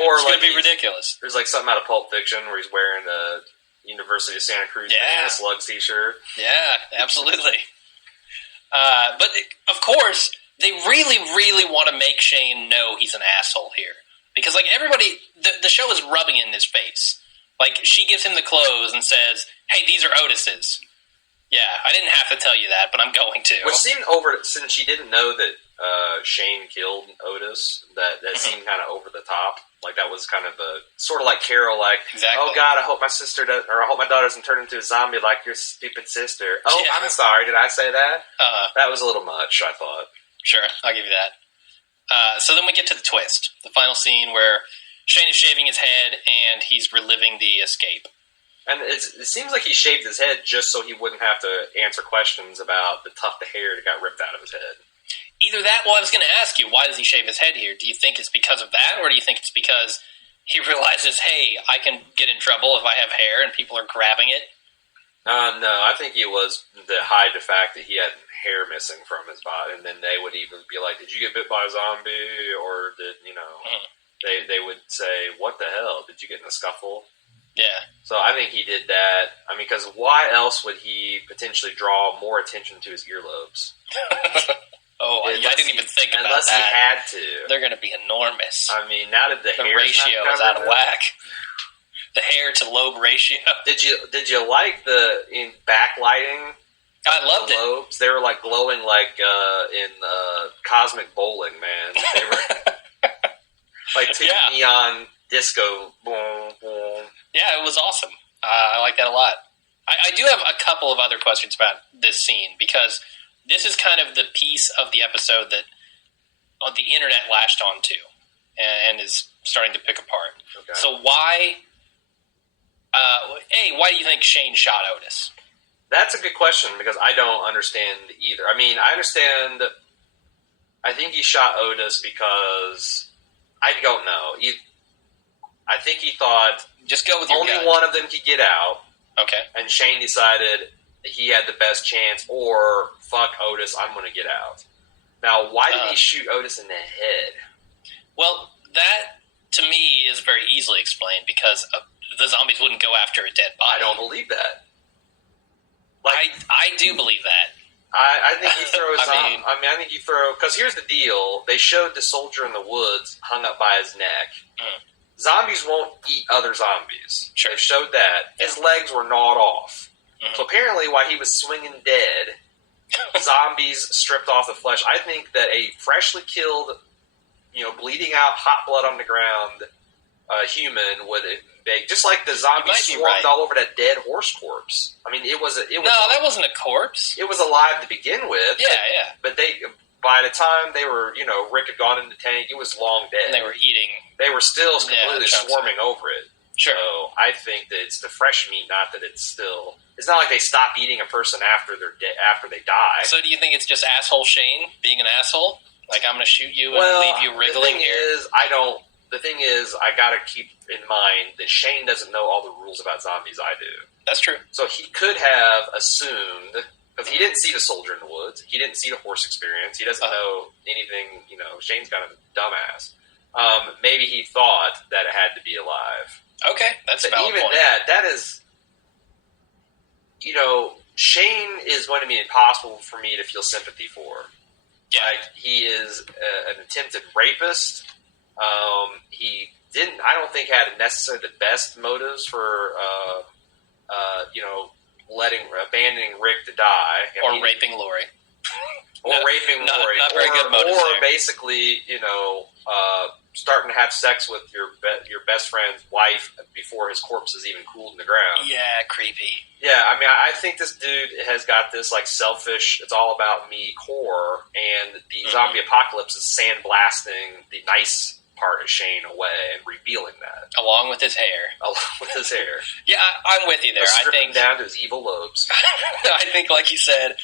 Or it's going to be ridiculous. There's like something out of Pulp Fiction where he's wearing a University of Santa Cruz Banana Slugs t-shirt. Yeah, absolutely. But of course, they really, really want to make Shane know he's an asshole here. Because like everybody, the show is rubbing it in his face. Like she gives him the clothes and says, "Hey, these are Otis's." Yeah, I didn't have to tell you that, but I'm going to. Which seemed since she didn't know that Shane killed Otis, that seemed kind of over the top. Like that was kind of sort of like Carol, like, exactly. Oh God, I hope my sister I hope my daughter doesn't turn into a zombie like your stupid sister. Oh, yeah. I'm sorry, did I say that? That was a little much, I thought. Sure, I'll give you that. So then we get to the twist, the final scene where Shane is shaving his head and he's reliving the escape. And it seems like he shaved his head just so he wouldn't have to answer questions about the tuft of hair that got ripped out of his head. Either that, well, I was going to ask you, why does he shave his head here? Do you think it's because of that, or do you think it's because he realizes, hey, I can get in trouble if I have hair and people are grabbing it? No, I think it was to hide the fact that he had hair missing from his body, and then they would even be like, did you get bit by a zombie, or did, they would say, what the hell, did you get in a scuffle? Yeah. So I think he did that. I mean, because why else would he potentially draw more attention to his earlobes? I didn't even think about that. Unless he had to. They're going to be enormous. I mean, now that the ratio is out of whack. The hair to lobe ratio. Did you like the backlighting I loved it. Globes. They were like glowing like in Cosmic Bowling, man. They were like neon disco. Boom, boom. Yeah, it was awesome. I like that a lot. I do have a couple of other questions about this scene, because this is kind of the piece of the episode that the internet latched onto and is starting to pick apart. Okay. So why do you think Shane shot Otis? That's a good question, because I don't understand either. I mean, I think he shot Otis because I don't know. I think he thought just go with your only gut. One of them could get out. Okay. And Shane decided he had the best chance, or fuck Otis, I'm going to get out. Now, why did he shoot Otis in the head? Well, that to me is very easily explained, because the zombies wouldn't go after a dead body. I don't believe that. I do believe that. I think you throw I think you throw, because here's the deal. They showed the soldier in the woods hung up by his neck. Mm. Zombies won't eat other zombies. Sure. They showed that. His legs were gnawed off. Mm. So apparently while he was swinging dead, zombies stripped off the flesh. I think that a freshly killed, bleeding out, hot blood on the ground human would beg, just like the zombies swarmed all over that dead horse corpse. I mean, that wasn't a corpse. It was alive to begin with. Yeah. But by the time they were, Rick had gone in the tank, it was long dead. And they were eating. They were still completely swarming over it. Sure. So I think that it's the fresh meat, not that it's still. It's not like they stop eating a person after after they die. So do you think it's just asshole Shane being an asshole? Like, I'm going to shoot you and leave you wriggling here? The thing is, I got to keep in mind that Shane doesn't know all the rules about zombies I do. That's true. So he could have assumed, because he didn't see the soldier in the woods, he didn't see the horse experience, he doesn't know anything, Shane's kind of a dumbass. Maybe he thought that it had to be alive. Okay, that's a valid point. That is, Shane is going to be impossible for me to feel sympathy for. Yeah. Like, he is an attempted rapist. He didn't, I don't think, had necessarily the best motives for, abandoning Rick to die. Raping Lori. Raping Lori. Not very good motives Or there. basically, starting to have sex with your best friend's wife before his corpse is even cooled in the ground. Yeah, creepy. Yeah, I mean, I think this dude has got this, selfish, it's all about me core, and the zombie apocalypse is sandblasting the nice part of Shane away and revealing that. Along with his hair. Yeah, I'm with you there. I think down to his evil lobes. I think, like you said,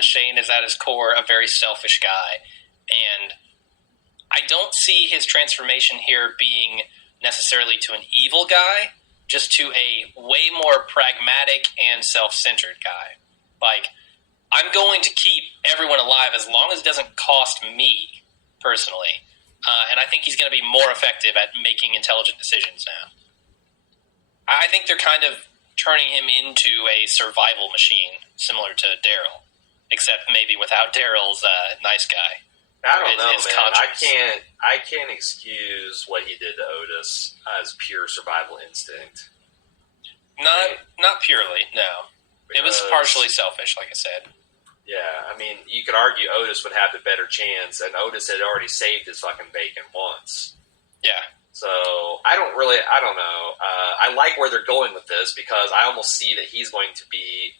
Shane is at his core a very selfish guy, and I don't see his transformation here being necessarily to an evil guy, just to a way more pragmatic and self-centered guy. Like, I'm going to keep everyone alive as long as it doesn't cost me personally. And I think he's going to be more effective at making intelligent decisions now. I think they're kind of turning him into a survival machine, similar to Daryl, except maybe without Daryl's nice guy. I don't know, man. Conscience. I can't excuse what he did to Otis as pure survival instinct. Not purely, no. It was partially selfish, like I said. Yeah, I mean, you could argue Otis would have the better chance, and Otis had already saved his fucking bacon once. Yeah. So, I don't know. I like where they're going with this, because I almost see that he's going to be,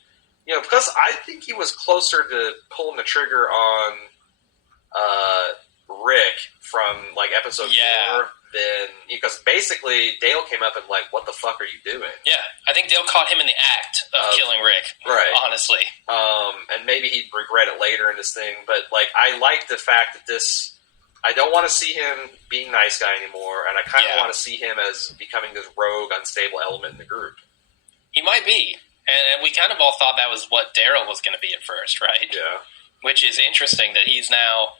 because I think he was closer to pulling the trigger on Rick from, episode 4 than, because basically Dale came up and what the fuck are you doing? Yeah, I think Dale caught him in the act of killing Rick, right? Honestly. And maybe he'd regret it later in this thing, but, I like the fact that this, I don't want to see him being nice guy anymore, and I kind of want to see him as becoming this rogue, unstable element in the group. He might be, and we kind of all thought that was what Daryl was going to be at first, right? Yeah. Which is interesting that he's now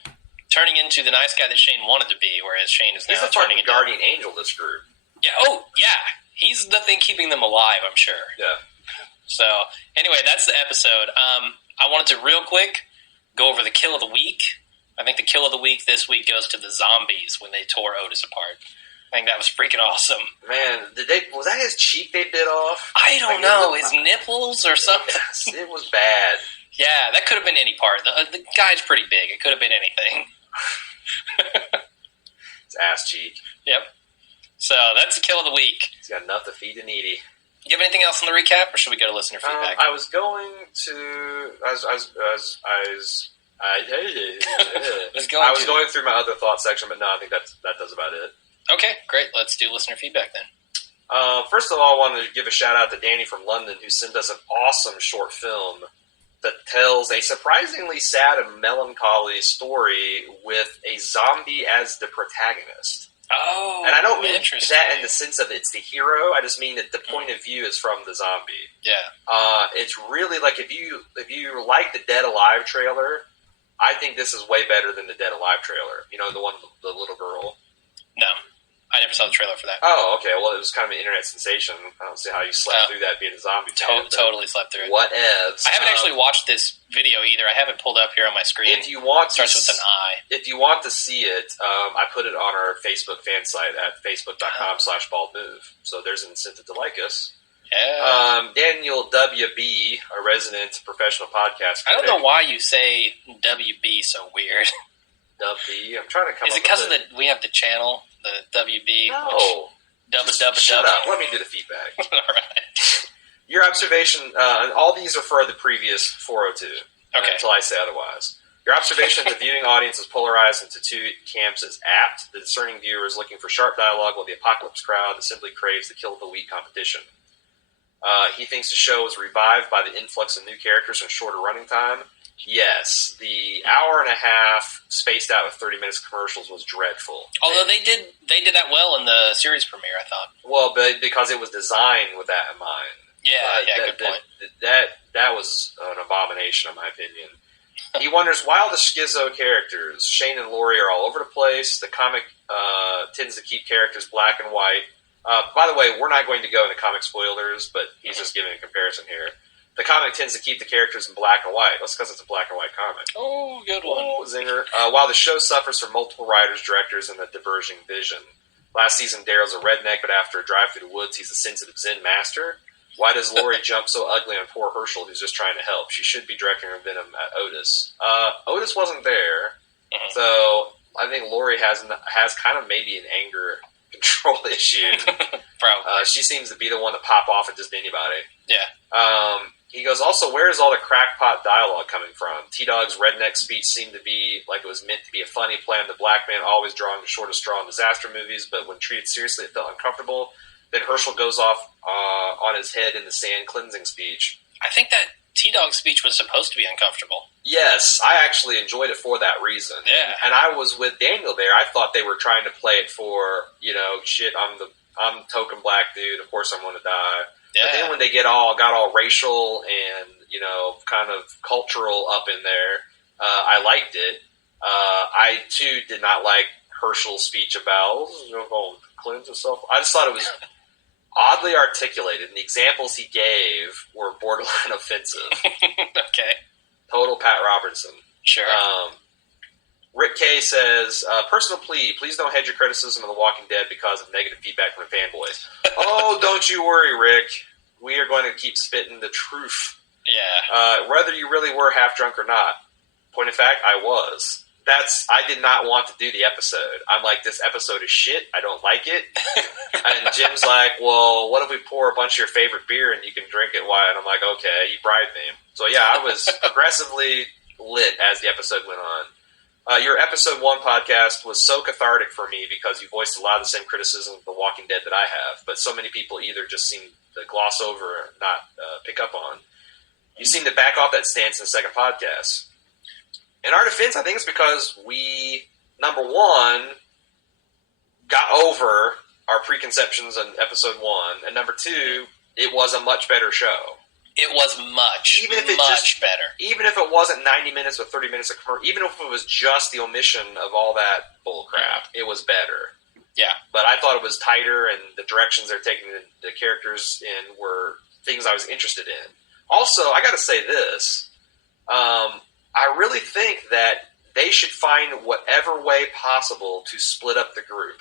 turning into the nice guy that Shane wanted to be, whereas Shane is now turning into... He's the fucking guardian angel of this group. Yeah, he's the thing keeping them alive, I'm sure. Yeah. So, anyway, that's the episode. I wanted to real quick go over the kill of the week. I think the kill of the week this week goes to the zombies when they tore Otis apart. I think that was freaking awesome. Man, was that his cheek they bit off? I don't know. His nipples or something? Yes, it was bad. Yeah, that could have been any part. The guy's pretty big. It could have been anything. It's ass cheek. Yep. So that's the kill of the week. He's got enough to feed the needy. Do you have anything else on the recap, or should we go to listener feedback? I was going to. I was going through my other thoughts section, but no, I think that does about it. Okay, great. Let's do listener feedback then. First of all, I wanted to give a shout out to Danny from London, who sent us an awesome short film that tells a surprisingly sad and melancholy story with a zombie as the protagonist. Oh, and I don't mean that in the sense of it's the hero. I just mean that the point of view is from the zombie. Yeah. It's really like if you like the Dead Alive trailer, I think this is way better than the Dead Alive trailer. You know, the one with the little girl. No, I never saw the trailer for that. Oh, okay. Well, it was kind of an internet sensation. I don't see how you slept through that being a zombie. Totally slept through it. Whatevs. I haven't actually watched this video either. I have it pulled up here on my screen. If you want, it starts with an I. If you want to see it, I put it on our Facebook fan site at facebook.com/baldmove. So there's an incentive to like us. Yeah. Daniel WB, a resident professional podcast critic. I don't know why you say WB so weird. WB. I'm trying to come. Is it because of we have the channel, the WB? No. Shut up. Let me do the feedback. All right. Your observation, and all these are for the previous 402. Okay. Until I say otherwise. Your observation that the viewing audience is polarized into two camps is apt. The discerning viewer is looking for sharp dialogue, while the apocalypse crowd simply craves the kill of the week competition. He thinks the show was revived by the influx of new characters and shorter running time. Yes, the hour and a half spaced out with 30 minutes of commercials was dreadful. Although they did that well in the series premiere, I thought. Well, but because it was designed with that in mind. Yeah, good point. That was an abomination, in my opinion. He wonders why all the schizo characters, Shane and Laurie, are all over the place. The comic tends to keep characters black and white. By the way, we're not going to go into comic spoilers, but he's just giving a comparison here. The comic tends to keep the characters in black and white. That's because it's a black and white comic. Oh, good one. Oh, zinger. While the show suffers from multiple writers, directors, and a diverging vision. Last season, Daryl's a redneck, but after a drive through the woods, he's a sensitive Zen master. Why does Laurie jump so ugly on poor Herschel, who's just trying to help? She should be directing her venom at Otis. Otis wasn't there, so I think Laurie has kind of maybe an anger control issue. Probably. She seems to be the one to pop off at just anybody. Yeah. He goes, also, where is all the crackpot dialogue coming from? T-Dog's redneck speech seemed to be like it was meant to be a funny play on the black man, always drawing the shortest straw in disaster movies, but when treated seriously, it felt uncomfortable. Then Herschel goes off on his head in the sand cleansing speech. I think that T-Dog speech was supposed to be uncomfortable. Yes, I actually enjoyed it for that reason. Yeah. And I was with Daniel there. I thought they were trying to play it for, shit, I'm the token black dude, of course I'm going to die. Yeah. But then when they got all racial and, kind of cultural up in there, I liked it. I, too, did not like Herschel's speech about, cleanse yourself. I just thought it was oddly articulated, and the examples he gave were borderline offensive. Okay. Total Pat Robertson. Sure. Rick K says, personal plea, please don't hedge your criticism of The Walking Dead because of negative feedback from the fanboys. Oh, don't you worry, Rick. We are going to keep spitting the truth. Yeah. Whether you really were half drunk or not. Point of fact, I was. I did not want to do the episode. I'm like, this episode is shit. I don't like it. And Jim's like, well, what if we pour a bunch of your favorite beer and you can drink it while? And I'm like, okay, you bribed me. So yeah, I was aggressively lit as the episode went on. Your episode 1 podcast was so cathartic for me because you voiced a lot of the same criticism of The Walking Dead that I have, but so many people either just seem to gloss over or not pick up on. You seem to back off that stance in the second podcast. In our defense, I think it's because we, number one, got over our preconceptions in episode 1, and number 2, it was a much better show. It was much better. Even if it wasn't 90 minutes or 30 minutes of commercial, even if it was just the omission of all that bull crap, it was better. Yeah. But I thought it was tighter, and the directions they're taking the characters in were things I was interested in. Also, I got to say this. I really think that they should find whatever way possible to split up the group.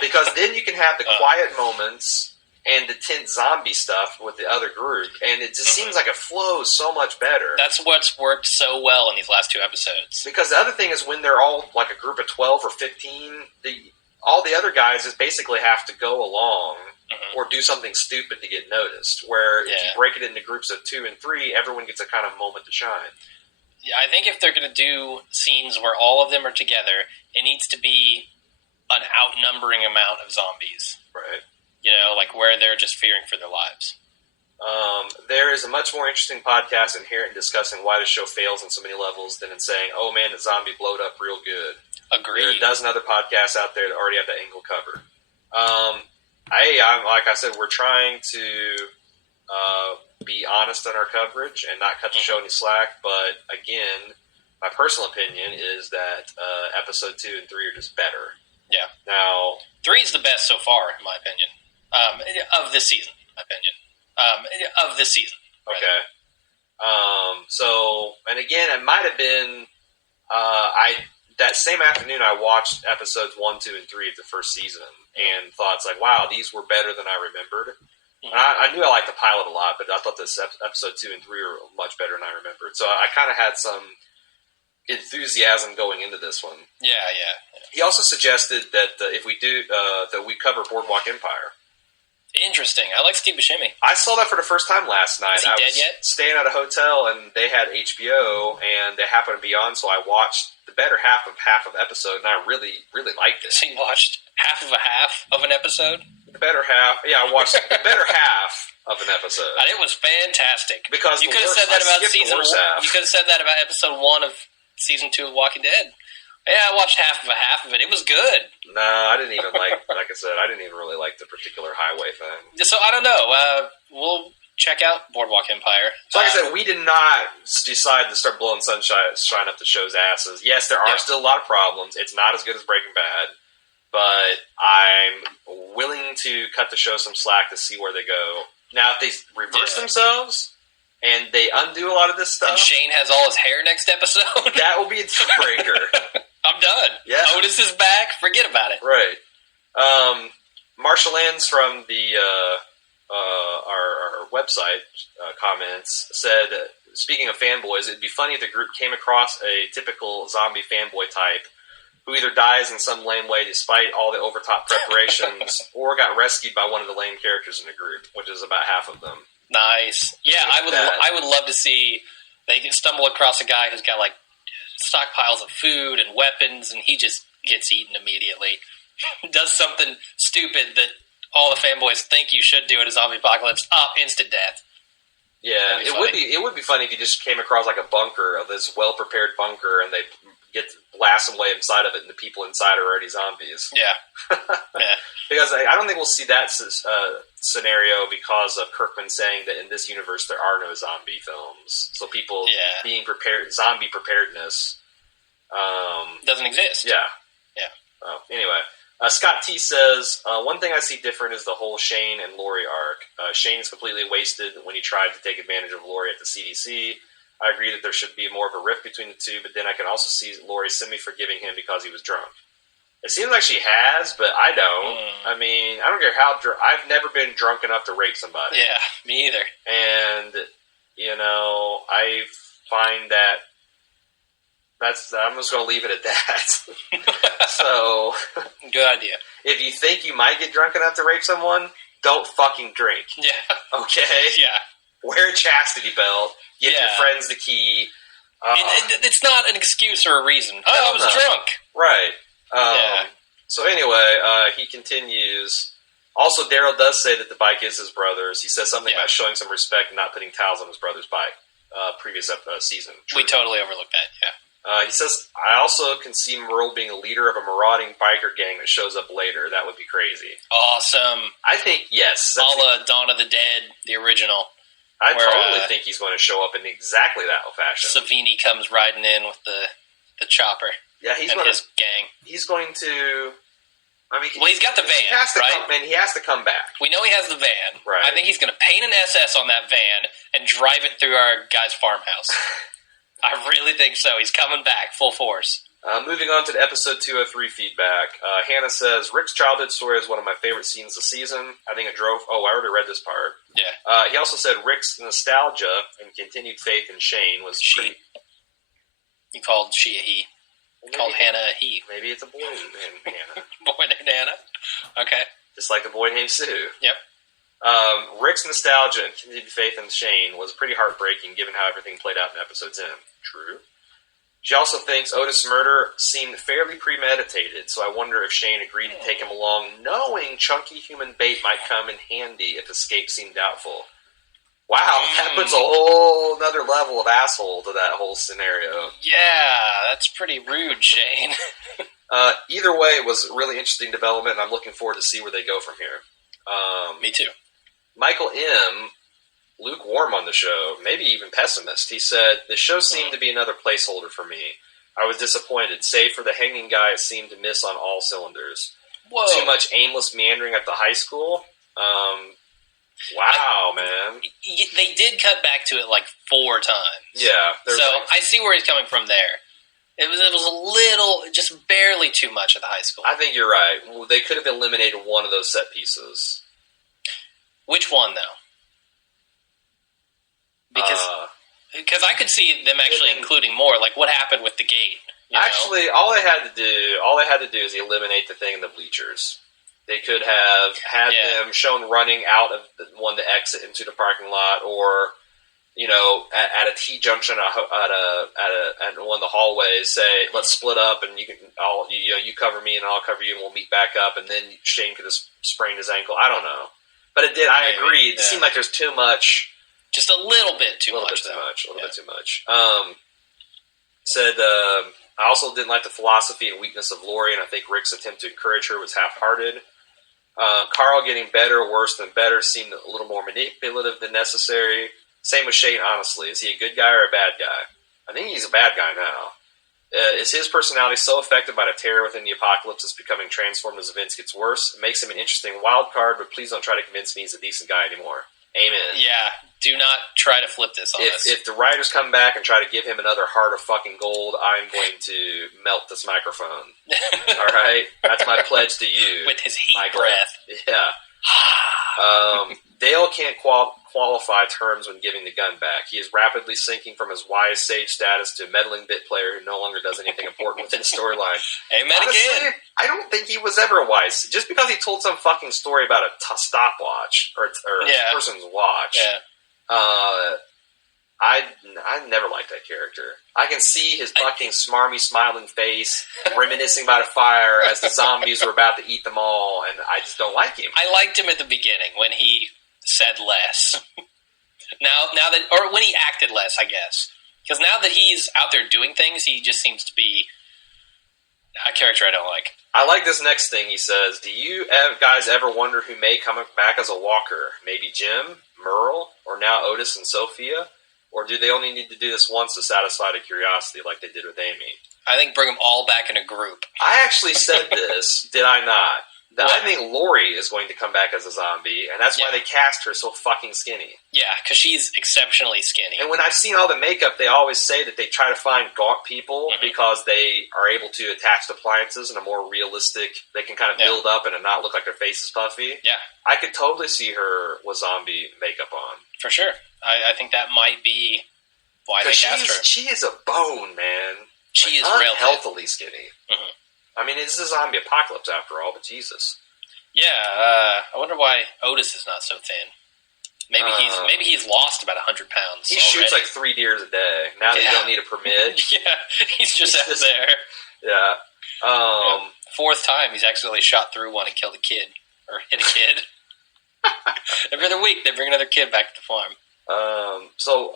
Because then you can have the quiet moments and the tent zombie stuff with the other group, and it just seems like it flows so much better. That's what's worked so well in these last 2 episodes. Because the other thing is when they're all like a group of 12 or 15, all the other guys just basically have to go along or do something stupid to get noticed. Where if you break it into groups of 2 and 3, everyone gets a kind of moment to shine. Yeah, I think if they're going to do scenes where all of them are together, it needs to be an outnumbering amount of zombies. Right. You know, like where they're just fearing for their lives. There is a much more interesting podcast inherent in discussing why the show fails on so many levels than in saying, oh man, the zombie blowed up real good. Agreed. There are a dozen other podcasts out there that already have that angle covered. I'm like I said, we're trying to be honest in our coverage and not cut the show any slack. But again, my personal opinion is that episode 2 and 3 are just better. Yeah. Now, 3 is the best so far, in my opinion, of this season. Of this season. Right? Okay. So, and again, it might have been that same afternoon I watched episodes 1, 2, and 3 of the first season and thought, like, wow, these were better than I remembered. And I knew I liked the pilot a lot, but I thought this episode 2 and 3 were much better than I remembered. So I kind of had some enthusiasm going into this one. Yeah. He also suggested that if we do, that we cover Boardwalk Empire. Interesting. I like Steve Buscemi. I saw that for the first time last night. Is he dead yet? Staying at a hotel, and they had HBO, and they happened to be on, so I watched the better half of episode, and I really, really liked it. So you watched half of an episode? The better half, yeah, I watched the better half of an episode. And it was fantastic. Because you could have said that about season 1. Half. You could have said that about episode 1 of season 2 of Walking Dead. Yeah, I watched half of it. It was good. No, I didn't even like I said, I didn't even really like the particular highway thing. So I don't know. We'll check out Boardwalk Empire. So like I said, we did not decide to start blowing sunshine up the show's asses. Yes, there are still a lot of problems. It's not as good as Breaking Bad, but I'm willing to cut the show some slack to see where they go. Now, if they reverse themselves and they undo a lot of this stuff, and Shane has all his hair next episode, that will be a deal breaker. I'm done. Yeah. Otis is back. Forget about it. Right. Marshall Lenz from the our website comments said, speaking of fanboys, it'd be funny if the group came across a typical zombie fanboy type who either dies in some lame way despite all the overtop preparations or got rescued by one of the lame characters in the group, which is about half of them. Nice. Yeah, I would love to see they stumble across a guy who's got like stockpiles of food and weapons, and he just gets eaten immediately. Does something stupid that all the fanboys think you should do at a zombie apocalypse. Instant death. Yeah, it would be funny if you just came across like a bunker, of this well prepared bunker, and they get to blast some way inside of it, and the people inside are already zombies. Yeah. Because I don't think we'll see that scenario because of Kirkman saying that in this universe there are no zombie films. So people being prepared, zombie preparedness doesn't exist. Yeah. Anyway, Scott T says, one thing I see different is the whole Shane and Laurie arc. Shane is completely wasted when he tried to take advantage of Laurie at the CDC. I agree that there should be more of a rift between the two, but then I can also see Laurie semi-forgiving him because he was drunk. It seems like she has, but I don't. I mean, I don't care how drunk. I've never been drunk enough to rape somebody. Yeah, me either. And, I find that I'm just going to leave it at that. So, good idea. If you think you might get drunk enough to rape someone, don't fucking drink. Yeah. Okay? Yeah. Wear a chastity belt. Give your friends the key. It's not an excuse or a reason. I was drunk. Right. So anyway, he continues. Also, Daryl does say that the bike is his brother's. He says something about showing some respect and not putting towels on his brother's bike. Previous season. True. We totally overlooked that, yeah. He says, I also can see Merle being a leader of a marauding biker gang that shows up later. That would be crazy. Awesome. I think, yes. A la Dawn of the Dead, the original. I totally think he's going to show up in exactly that fashion. Savini comes riding in with the chopper. Yeah, his gang. He's going to... he's got the van, right? He has to come back. We know he has the van. Right. I think he's going to paint an SS on that van and drive it through our guy's farmhouse. I really think so. He's coming back full force. Moving on to the episode 203 feedback. Hannah says, Rick's childhood story is one of my favorite scenes of the season. I think it drove... Oh, I already read this part. Yeah. He also said Rick's nostalgia and continued faith in Shane was she. You called she a he. Well, called Hannah a he. Maybe it's a boy named Hannah. Boy named Hannah? Okay. Just like the boy named Sue. Yep. Rick's nostalgia and continued faith in Shane was pretty heartbreaking given how everything played out in episodes in. True. She also thinks Otis' murder seemed fairly premeditated, so I wonder if Shane agreed to take him along, knowing chunky human bait might come in handy if escape seemed doubtful. Wow, that puts a whole another level of asshole to that whole scenario. Yeah, that's pretty rude, Shane. Either way, it was a really interesting development, and I'm looking forward to see where they go from here. Me too. Michael M., lukewarm on the show, maybe even pessimist. He said, the show seemed to be another placeholder for me. I was disappointed. Save for the hanging guy, it seemed to miss on all cylinders. Whoa. Too much aimless meandering at the high school. Wow, man. They did cut back to it like 4 times. Yeah. So I see where he's coming from there. It was a little, just barely too much at the high school. I think you're right. Well, they could have eliminated one of those set pieces. Which one, though? Because I could see them actually including more. Like, what happened with the gate? Actually, all they had to do is eliminate the thing in the bleachers. They could have had them shown running out of one to exit into the parking lot, or at a T junction at one of the hallways, say, let's split up and you cover me and I'll cover you and we'll meet back up, and then Shane could have sprained his ankle. I don't know, but it did. I agree. It seemed like there's too much. Just a little bit too much. A little bit too much. Said, I also didn't like the philosophy and weakness of Lori, and I think Rick's attempt to encourage her was half-hearted. Carl getting better or worse than better seemed a little more manipulative than necessary. Same with Shane, honestly. Is he a good guy or a bad guy? I think he's a bad guy now. Is his personality so affected by the terror within the apocalypse is becoming transformed as events gets worse? It makes him an interesting wild card, but please don't try to convince me he's a decent guy anymore. Amen. Yeah, do not try to flip this on us. If the writers come back and try to give him another heart of fucking gold, I'm going to melt this microphone. All right? That's my pledge to you. With his heat Michael. breath. Yeah. Dale can't qualify terms when giving the gun back. He is rapidly sinking from his wise sage status to a meddling bit player who no longer does anything important within the storyline. Amen. Honestly, again. I don't think he was ever wise. Just because he told some fucking story about a stopwatch or a person's watch. Yeah. I never liked that character. I can see his fucking smarmy, smiling face reminiscing about a fire as the zombies were about to eat them all, and I just don't like him. I liked him at the beginning when he said less. now that, or when he acted less, I guess. Because now that he's out there doing things, he just seems to be a character I don't like. I like this next thing he says. Do you guys ever wonder who may come back as a walker? Maybe Jim, Merle, or now Otis and Sophia? Or do they only need to do this once to satisfy the curiosity like they did with Amy? I think bring them all back in a group. I actually said this, did I not? That I think Lori is going to come back as a zombie, and that's why they cast her so fucking skinny. Yeah, because she's exceptionally skinny. And when I've seen all the makeup, they always say that they try to find gaunt people because they are able to attach appliances in a more realistic, they can kind of build up and not look like their face is puffy. Yeah. I could totally see her with zombie makeup on. For sure. I think that might be why they cast her. She is a bone, man. She is real unhealthily skinny. Mm-hmm. I mean, it's a zombie apocalypse after all, but Jesus. Yeah, I wonder why Otis is not so thin. Maybe he's lost about 100 pounds. He shoots like 3 deers a day. Now that you don't need a permit. Yeah, he's just out there. Yeah. 4th time he's accidentally shot through one and killed a kid. Or hit a kid. Every other week they bring another kid back to the farm. So,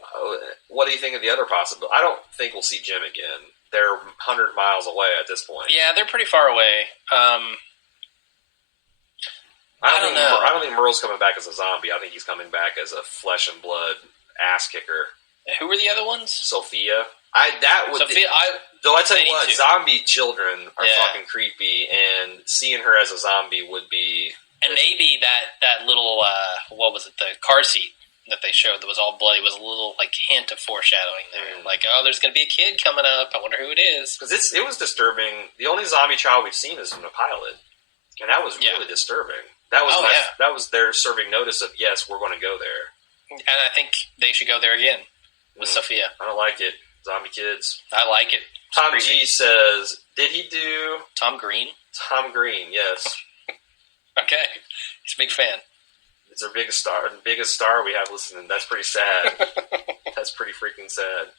what do you think of the other possibility? I don't think we'll see Jim again. They're 100 miles away at this point. Yeah, they're pretty far away. I don't know. I don't think Merle's coming back as a zombie. I think he's coming back as a flesh and blood ass kicker. Who were the other ones? Sophia. Though I tell you what, zombie children are fucking creepy, and seeing her as a zombie would be. And maybe that little what was it, the car seat. that they showed that was all bloody was a little like hint of foreshadowing there. Like, oh, there's going to be a kid coming up. I wonder who it is. Because it was disturbing. The only zombie child we've seen is from the pilot, and that was really disturbing. That was that was their serving notice of, yes, we're going to go there. And I think they should go there again with Sophia. I don't like it. Zombie kids. I like it. Tom G says, did he do... Tom Green? Tom Green, yes. Okay. He's a big fan. It's our biggest star we have listening. That's pretty sad. That's pretty freaking sad.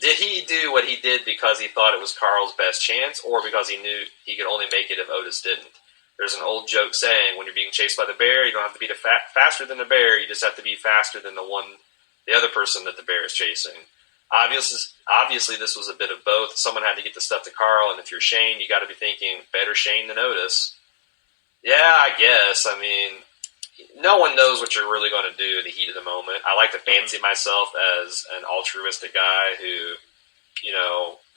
Did he do what he did because he thought it was Carl's best chance, or because he knew he could only make it if Otis didn't? There's an old joke saying, when you're being chased by the bear, you don't have to be faster than the bear, you just have to be faster than the other person that the bear is chasing. Obviously, this was a bit of both. Someone had to get the stuff to Carl, and if you're Shane, you got to be thinking, better Shane than Otis. Yeah, I guess. I mean, no one knows what you're really going to do in the heat of the moment. I like to fancy myself as an altruistic guy who,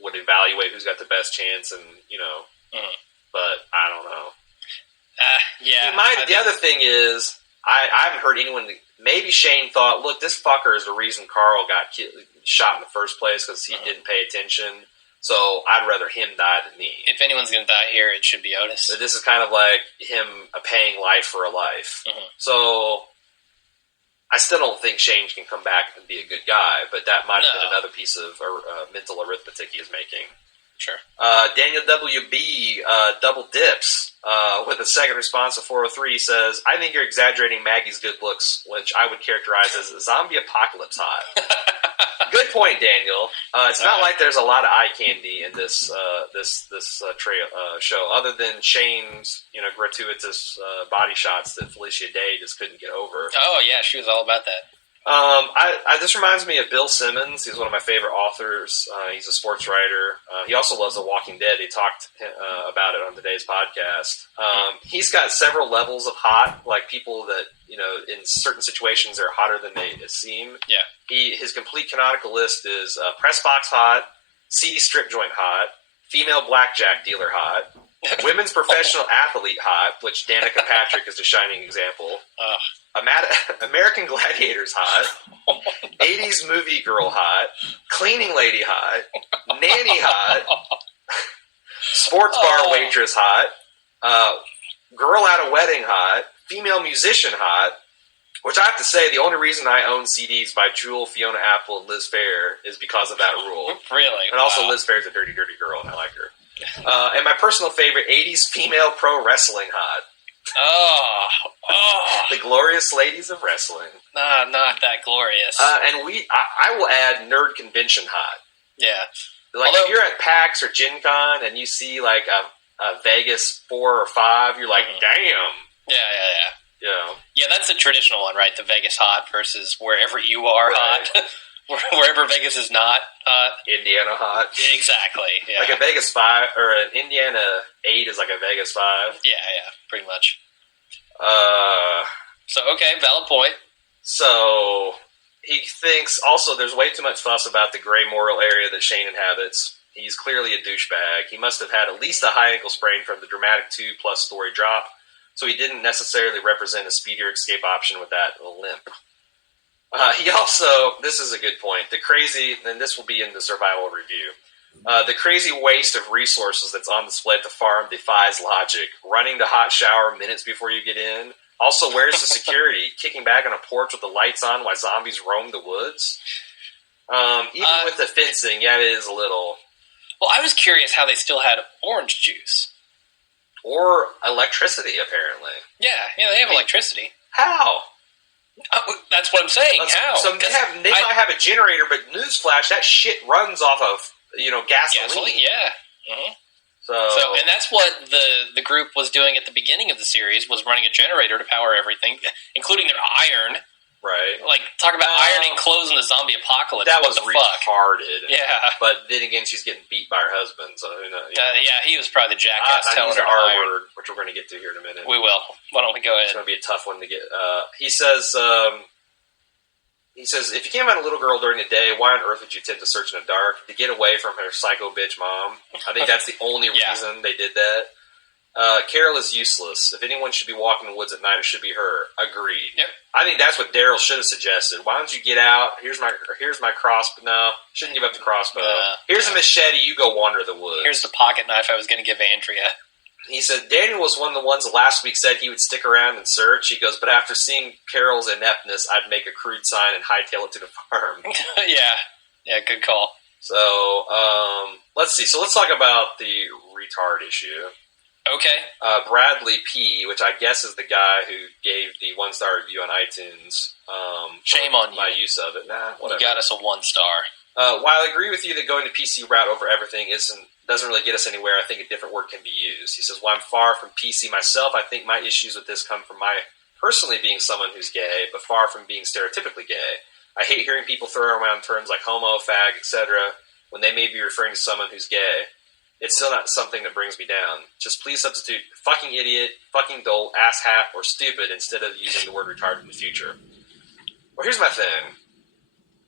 would evaluate who's got the best chance, and but I don't know. The other thing is, I haven't heard anyone. Maybe Shane thought, look, this fucker is the reason Carl got shot in the first place because he didn't pay attention. So I'd rather him die than me. If anyone's going to die here, it should be Otis. So this is kind of like him paying life for a life. So I still don't think Shane can come back and be a good guy, but that might have been another piece of mental arithmetic he is making. Sure. Daniel WB double dips with a second response of 403. Says, I think you're exaggerating Maggie's good looks, which I would characterize as a zombie apocalypse hot. Good point, Daniel. It's not like there's a lot of eye candy in this show, other than Shane's gratuitous body shots that Felicia Day just couldn't get over. Oh yeah, she was all about that. This reminds me of Bill Simmons. He's one of my favorite authors. He's a sports writer. He also loves The Walking Dead. He talked about it on today's podcast. He's got several levels of hot, like people that, in certain situations are hotter than they seem. Yeah. His complete canonical list is press box hot, seedy strip joint hot, female blackjack dealer hot, women's professional athlete hot, which Danica Patrick is a shining example. American Gladiators hot, 80s movie girl hot, cleaning lady hot, nanny hot, sports bar waitress hot, girl at a wedding hot, female musician hot, which I have to say, the only reason I own CDs by Jewel, Fiona Apple, and Liz Phair is because of that rule. Really? And also Liz Phair's a dirty, dirty girl, and I like her. And my personal favorite, 80s female pro wrestling hot. The glorious ladies of wrestling. Nah, not that glorious. And I will add nerd convention hot. Yeah. Like, if you're at PAX or Gen Con and you see like a Vegas 4 or 5, you're like, damn. Yeah. Yeah, that's the traditional one, right? The Vegas hot versus wherever you are hot. Wherever Vegas is not hot. Indiana hot. Exactly. Yeah. Like a Vegas 5 or an Indiana 8 is like a Vegas 5. Yeah, pretty much. So, okay, valid point. So, he thinks also there's way too much fuss about the gray moral area that Shane inhabits. He's clearly a douchebag. He must have had at least a high ankle sprain from the dramatic 2+ story drop, so he didn't necessarily represent a speedier escape option with that limp. He also, this is a good point, and this will be in the survival review, the crazy waste of resources that's on display at the farm defies logic. Running the hot shower minutes before you get in. Also, where's the security? Kicking back on a porch with the lights on while zombies roam the woods? Even with the fencing, it is a little... Well, I was curious how they still had orange juice. Or electricity, apparently. Yeah, they have electricity. How? That's what I'm saying. How? So they might have a generator, but newsflash, that shit runs off of gasoline. Yeah. Mm-hmm. So, and that's what the group was doing at the beginning of the series, was running a generator to power everything, including their iron. Right. Like, talk about ironing clothes in the zombie apocalypse. That was Fuck? retarded. Yeah. But then again, she's getting beat by her husband, so who knows? Yeah, he was probably the jackass telling her to R word, which we're going to get to here in a minute. We will. Why don't we go ahead? It's going to be a tough one to get. He says, if you came on a little girl during the day, why on earth would you attempt to search in the dark? To get away from her psycho bitch mom. I think that's the only reason they did that. Carol is useless. If anyone should be walking in the woods at night, it should be her. Agreed. Yep. I think that's what Daryl should have suggested. Why don't you get out? Here's my crossbow. No, shouldn't give up the crossbow. Here's a machete. You go wander the woods. Here's the pocket knife I was going to give Andrea. He said, Daniel was one of the ones that last week said he would stick around and search. He goes, but after seeing Carol's ineptness, I'd make a crude sign and hightail it to the farm. Yeah, good call. So, let's see. So let's talk about the retard issue. Okay. Bradley P., which I guess is the guy who gave the 1-star review on iTunes. Shame on you. My use of it. Nah, whatever. You got us a 1-star. While I agree with you that going the PC route over everything doesn't really get us anywhere, I think a different word can be used. He says, while I'm far from PC myself, I think my issues with this come from my personally being someone who's gay, but far from being stereotypically gay. I hate hearing people throw around terms like homo, fag, etc. when they may be referring to someone who's gay. It's still not something that brings me down. Just please substitute fucking idiot, fucking dolt, asshat, or stupid instead of using the word retarded in the future. Well, here's my thing.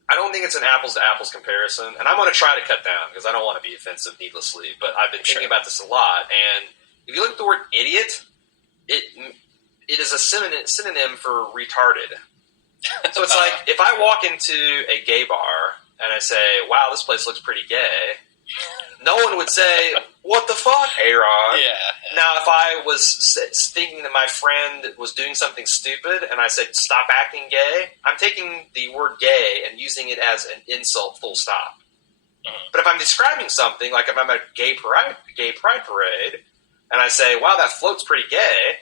I don't think it's an apples-to-apples comparison, and I'm going to try to cut down because I don't want to be offensive needlessly, but I've been thinking about this a lot, and if you look at the word idiot, it is a synonym for retarded. So it's like, if I walk into a gay bar and I say, wow, this place looks pretty gay, no one would say, what the fuck, Aaron? Yeah. Now, if I was thinking that my friend was doing something stupid and I said, stop acting gay, I'm taking the word gay and using it as an insult, full stop. Mm-hmm. But if I'm describing something, like if I'm at a gay pride parade, and I say, wow, that float's pretty gay,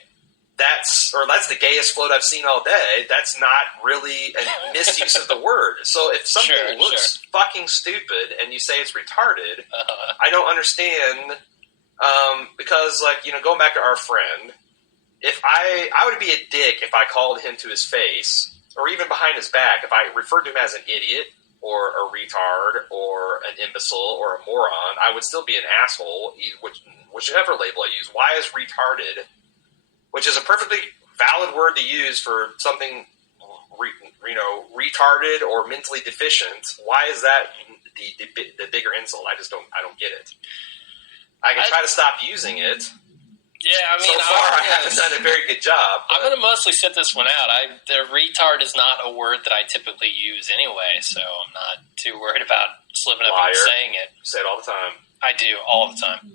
that's the gayest float I've seen all day, that's not really a misuse of the word. So if something looks fucking stupid and you say it's retarded, I don't understand, because, going back to our friend, if I would be a dick if I called him to his face, or even behind his back, if I referred to him as an idiot, or a retard, or an imbecile, or a moron, I would still be an asshole, whichever label I use. Why is retarded, which is a perfectly valid word to use for something, retarded or mentally deficient. Why is that the bigger insult? I don't get it. I can try to stop using it. Yeah, I mean, so far I haven't done a very good job. I'm going to mostly sit this one out. The retard is not a word that I typically use anyway, so I'm not too worried about slipping up and saying it. You say it all the time. I do, all the time.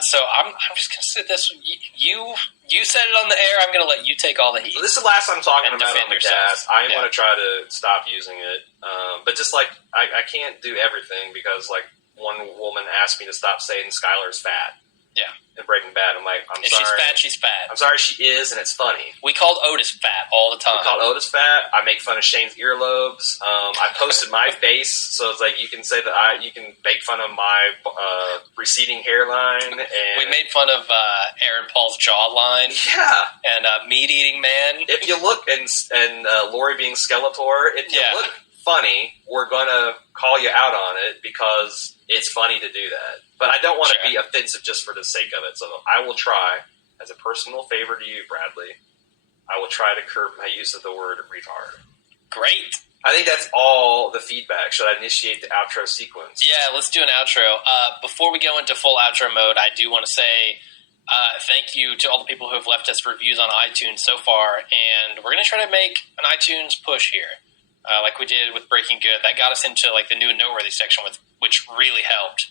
So I'm just going to sit this. You said it on the air. I'm going to let you take all the heat. This is the last I'm talking about on the cast. I am going to try to stop using it. But just I can't do everything because one woman asked me to stop saying Skylar's fat. Yeah. In Breaking Bad, I'm like, if sorry. She's fat, she's fat. I'm sorry she is, and it's funny. We called Otis fat all the time. We called Otis fat. I make fun of Shane's earlobes. I posted my face, so it's like you can say that you can make fun of my receding hairline. And we made fun of Aaron Paul's jawline. Yeah. And meat-eating man. If you look, and Lori being Skeletor, if you look funny, we're going to call you out on it because it's funny to do that. But I don't want to be offensive just for the sake of it. So I will try, as a personal favor to you, Bradley, I will try to curb my use of the word retard. Great. I think that's all the feedback. Should I initiate the outro sequence? Yeah, let's do an outro. Before we go into full outro mode, I do want to say thank you to all the people who have left us reviews on iTunes so far. And we're going to try to make an iTunes push here. Like we did with Breaking Good. That got us into the new and noteworthy section, which really helped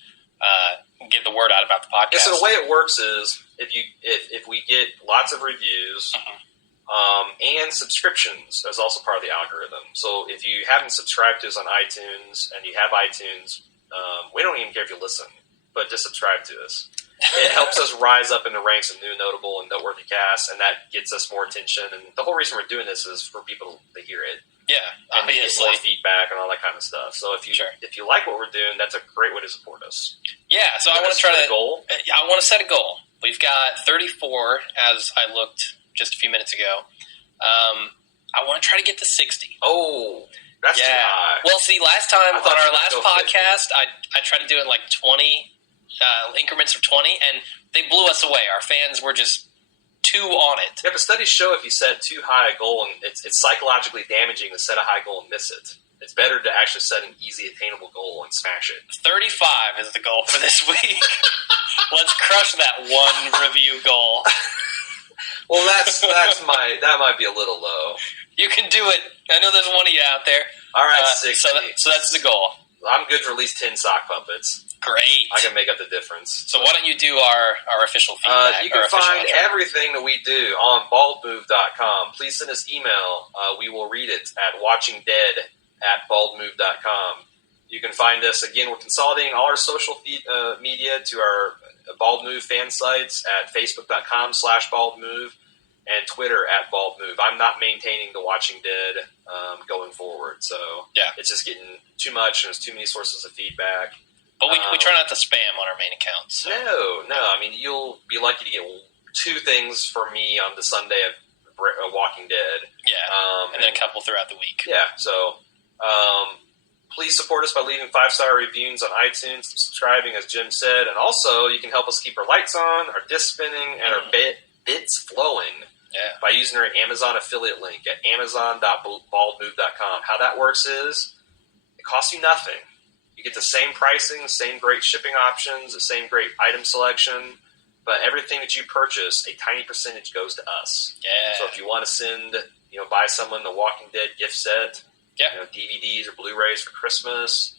get the word out about the podcast. Yeah, so the way it works is if we get lots of reviews and subscriptions, that's also part of the algorithm. So if you haven't subscribed to us on iTunes and you have iTunes, we don't even care if you listen, but just subscribe to us. It helps us rise up in the ranks of new, notable, and noteworthy casts, and that gets us more attention. And the whole reason we're doing this is for people to hear it. Yeah, and get more feedback and all that kind of stuff. So if you like what we're doing, that's a great way to support us. Yeah, so I want to try to goal. I want to set a goal. We've got 34 as I looked just a few minutes ago. I want to try to get to 60. Oh, that's too high. Well, see, last time on our last podcast, I tried to do it 20 increments of 20, and they blew us away. Our fans were just too on it. Yeah, but studies show if you set too high a goal, and it's psychologically damaging to set a high goal and miss it. It's better to actually set an easy, attainable goal and smash it. 35 is the goal for this week. Let's crush that one review goal. Well, that might be a little low. You can do it. I know there's one of you out there. All right, 60. So that's the goal. I'm good for at least 10 sock puppets. Great. I can make up the difference. So why don't you do our official feedback? You can find everything that we do on baldmove.com. Please send us email. We will read it at watchingdead@baldmove.com. You can find us, again, we're consolidating all our social media to our Bald Move fan sites at facebook.com/baldmove and Twitter @baldmove. I'm not maintaining the Watching Dead going forward, so it's just getting too much and there's too many sources of feedback. But we try not to spam on our main accounts. So. No. I mean, you'll be lucky to get 2 things from me on the Sunday of Walking Dead. Yeah, and then a couple throughout the week. Yeah, so please support us by leaving 5-star reviews on iTunes, subscribing, as Jim said, and also you can help us keep our lights on, our disc spinning, and our bits flowing by using our Amazon affiliate link at amazon.baldmove.com. How that works is it costs you nothing. You get the same pricing, same great shipping options, the same great item selection, but everything that you purchase, a tiny percentage goes to us. Yeah. So if you want to send, buy someone the Walking Dead gift set, DVDs or Blu-rays for Christmas,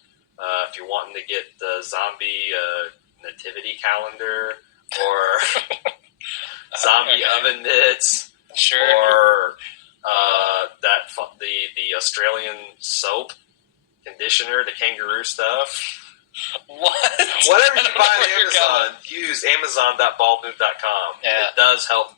if you're wanting to get the zombie nativity calendar or zombie oven mitts, or the Australian soap conditioner, the kangaroo stuff. What? Whatever you buy on Amazon, use amazon.baldmove.com. Yeah. It does help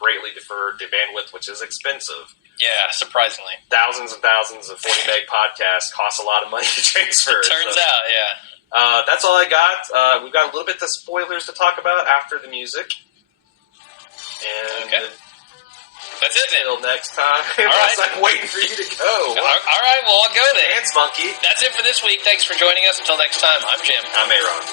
greatly defer the bandwidth, which is expensive. Yeah, surprisingly. Thousands and thousands of 40 meg podcasts cost a lot of money to transfer. Turns out, yeah. That's all I got. We've got a little bit of spoilers to talk about after the music. And that's it then. Until next time. All right. I'm waiting for you to go. All right, well, I'll go then. Dance monkey. That's it for this week. Thanks for joining us. Until next time, I'm Jim. I'm Aaron.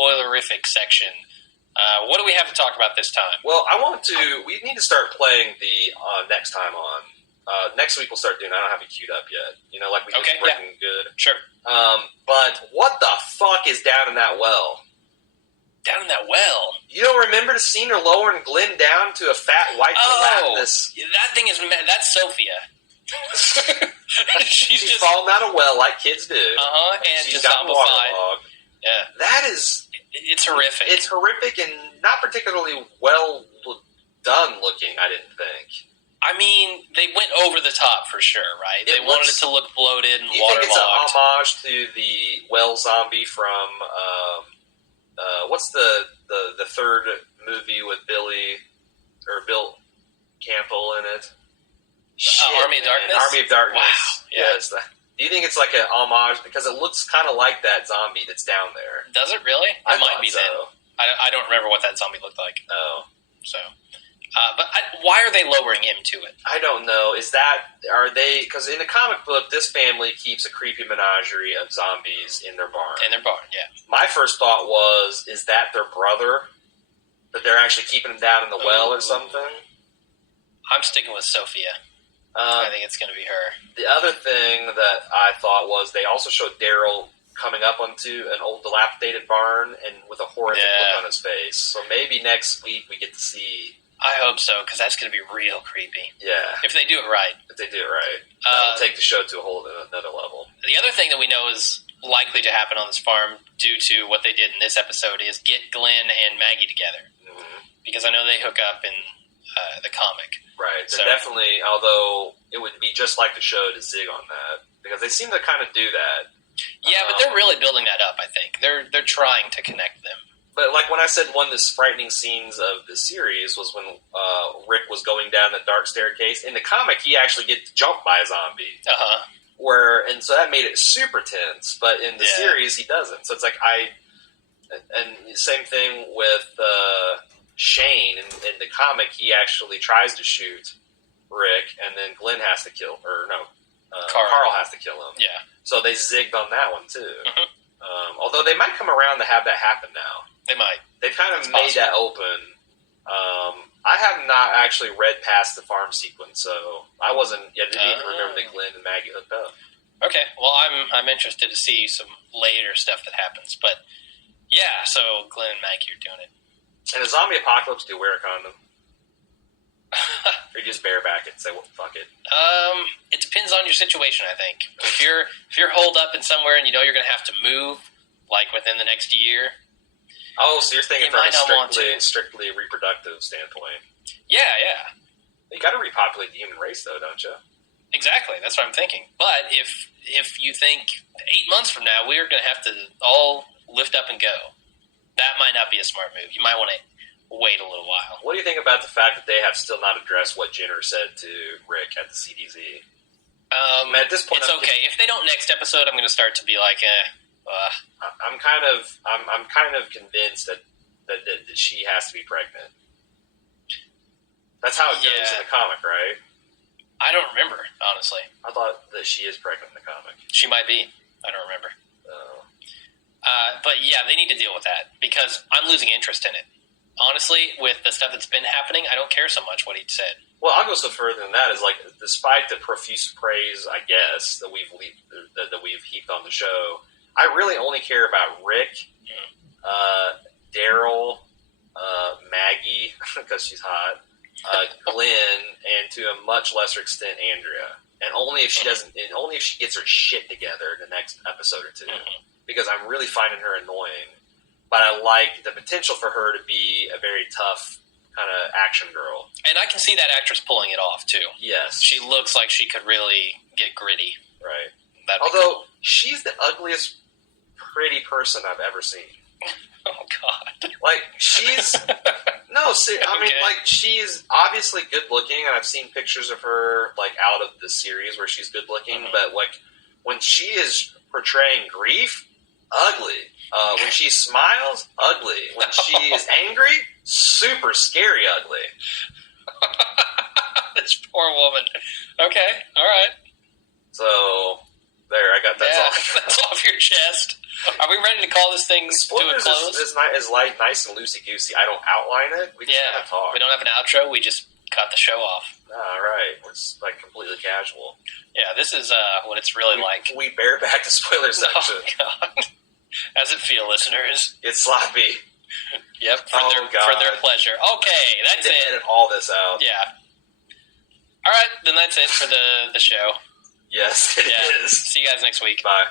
Spoilerific section. What do we have to talk about this time? Well, we need to start playing the next time on. Next week we'll start doing, I don't have it queued up yet. Like we did Breaking Good. Sure. But what the fuck is down in that well? Down in that well? You don't remember the scene of lowering Glenn down to a fat white gelatinous? That thing is, that's Sophia. she's falling out of well like kids do. And she's just got waterlogged. Yeah. That is... It's horrific. It's horrific and not particularly well done looking, I didn't think. I mean, they went over the top for sure, right? They wanted it to look bloated and waterlogged. You think it's an homage to the well zombie from... what's the third movie with Bill Campbell in it? Army of Darkness? Army of Darkness. Wow. Yeah. Yes. Do you think it's like an homage? Because it looks kind of like that zombie that's down there. Does it really? It might be so. then. I don't remember what that zombie looked like. Oh. So... why are they lowering him to it? I don't know. Because in the comic book, this family keeps a creepy menagerie of zombies in their barn. In their barn, yeah. My first thought was, is that their brother? That they're actually keeping him down in the well or something? I'm sticking with Sophia. I think it's going to be her. The other thing that I thought was they also showed Daryl coming up onto an old dilapidated barn and with a horrific look on his face. So maybe next week we get to see... I hope so, because that's going to be real creepy. Yeah. If they do it right. That'll take the show to a whole another level. The other thing that we know is likely to happen on this farm due to what they did in this episode is get Glenn and Maggie together. Mm-hmm. Because I know they hook up in the comic. Right. So, definitely, although it would be just like the show to zig on that. Because they seem to kind of do that. Yeah, but they're really building that up, I think. They're trying to connect them. But like when I said one of the frightening scenes of the series was when Rick was going down the dark staircase. In the comic, he actually gets jumped by a zombie. And so that made it super tense. But in the series, he doesn't. So it's like and same thing with Shane. In the comic, he actually tries to shoot Rick, and then Glenn has to kill, Carl has to kill him. Yeah. So they zigged on that one too. Although they might come around to have that happen now. They might. They've kind of made that open. I have not actually read past the farm sequence, so I didn't even remember that Glenn and Maggie hooked up. Okay, well, I'm interested to see some later stuff that happens, but yeah, so Glenn and Maggie are doing it. In a zombie apocalypse, do you wear a condom? Or you just bareback it and say, well, fuck it? It depends on your situation, I think. If you're holed up in somewhere and you know you're going to have to move, like within the next year. Oh, so you're thinking from a strictly reproductive standpoint. Yeah. You got to repopulate the human race, though, don't you? Exactly, that's what I'm thinking. But if you think 8 months from now we're going to have to all lift up and go, that might not be a smart move. You might want to wait a little while. What do you think about the fact that they have still not addressed what Jenner said to Rick at the CDZ? At this point, it's okay. If they don't next episode, I'm going to start to be like, I'm kind of convinced that she has to be pregnant. That's how it goes in the comic, right? I don't remember, honestly. I thought that she is pregnant in the comic. She might be. I don't remember. But yeah, they need to deal with that because I'm losing interest in it. Honestly, with the stuff that's been happening, I don't care so much what he said. Well, I'll go so further than that. Is like, despite the profuse praise, I guess, that we've heaped on the show, I really only care about Rick, Daryl, Maggie because she's hot, Glenn, and to a much lesser extent Andrea. And only if she gets her shit together in the next episode or two, because I'm really finding her annoying. But I like the potential for her to be a very tough kind of action girl. And I can see that actress pulling it off, too. Yes. She looks like she could really get gritty. Right. Although, she's the ugliest pretty person I've ever seen. Oh, God. Like, she's... No, like, she's obviously good-looking, and I've seen pictures of her, like, out of the series where she's good-looking, but, like, when she is portraying grief, ugly. When she smiles, ugly. When she is angry, super scary ugly. This poor woman. Okay, all right. So, there, I got that off. That's off your chest. Are we ready to call this thing to a close? Is nice and loosey-goosey. I don't outline it. We just kind of talk. We don't have an outro. We just cut the show off. All right. It's like completely casual. Yeah, this is what it's really like. We bareback the spoiler section. Oh, God. How's it feel, listeners? It's sloppy. Yep, for their pleasure. Okay, that's it. Edit all this out. Yeah. All right, then that's it for the show. Yes, it is. See you guys next week. Bye.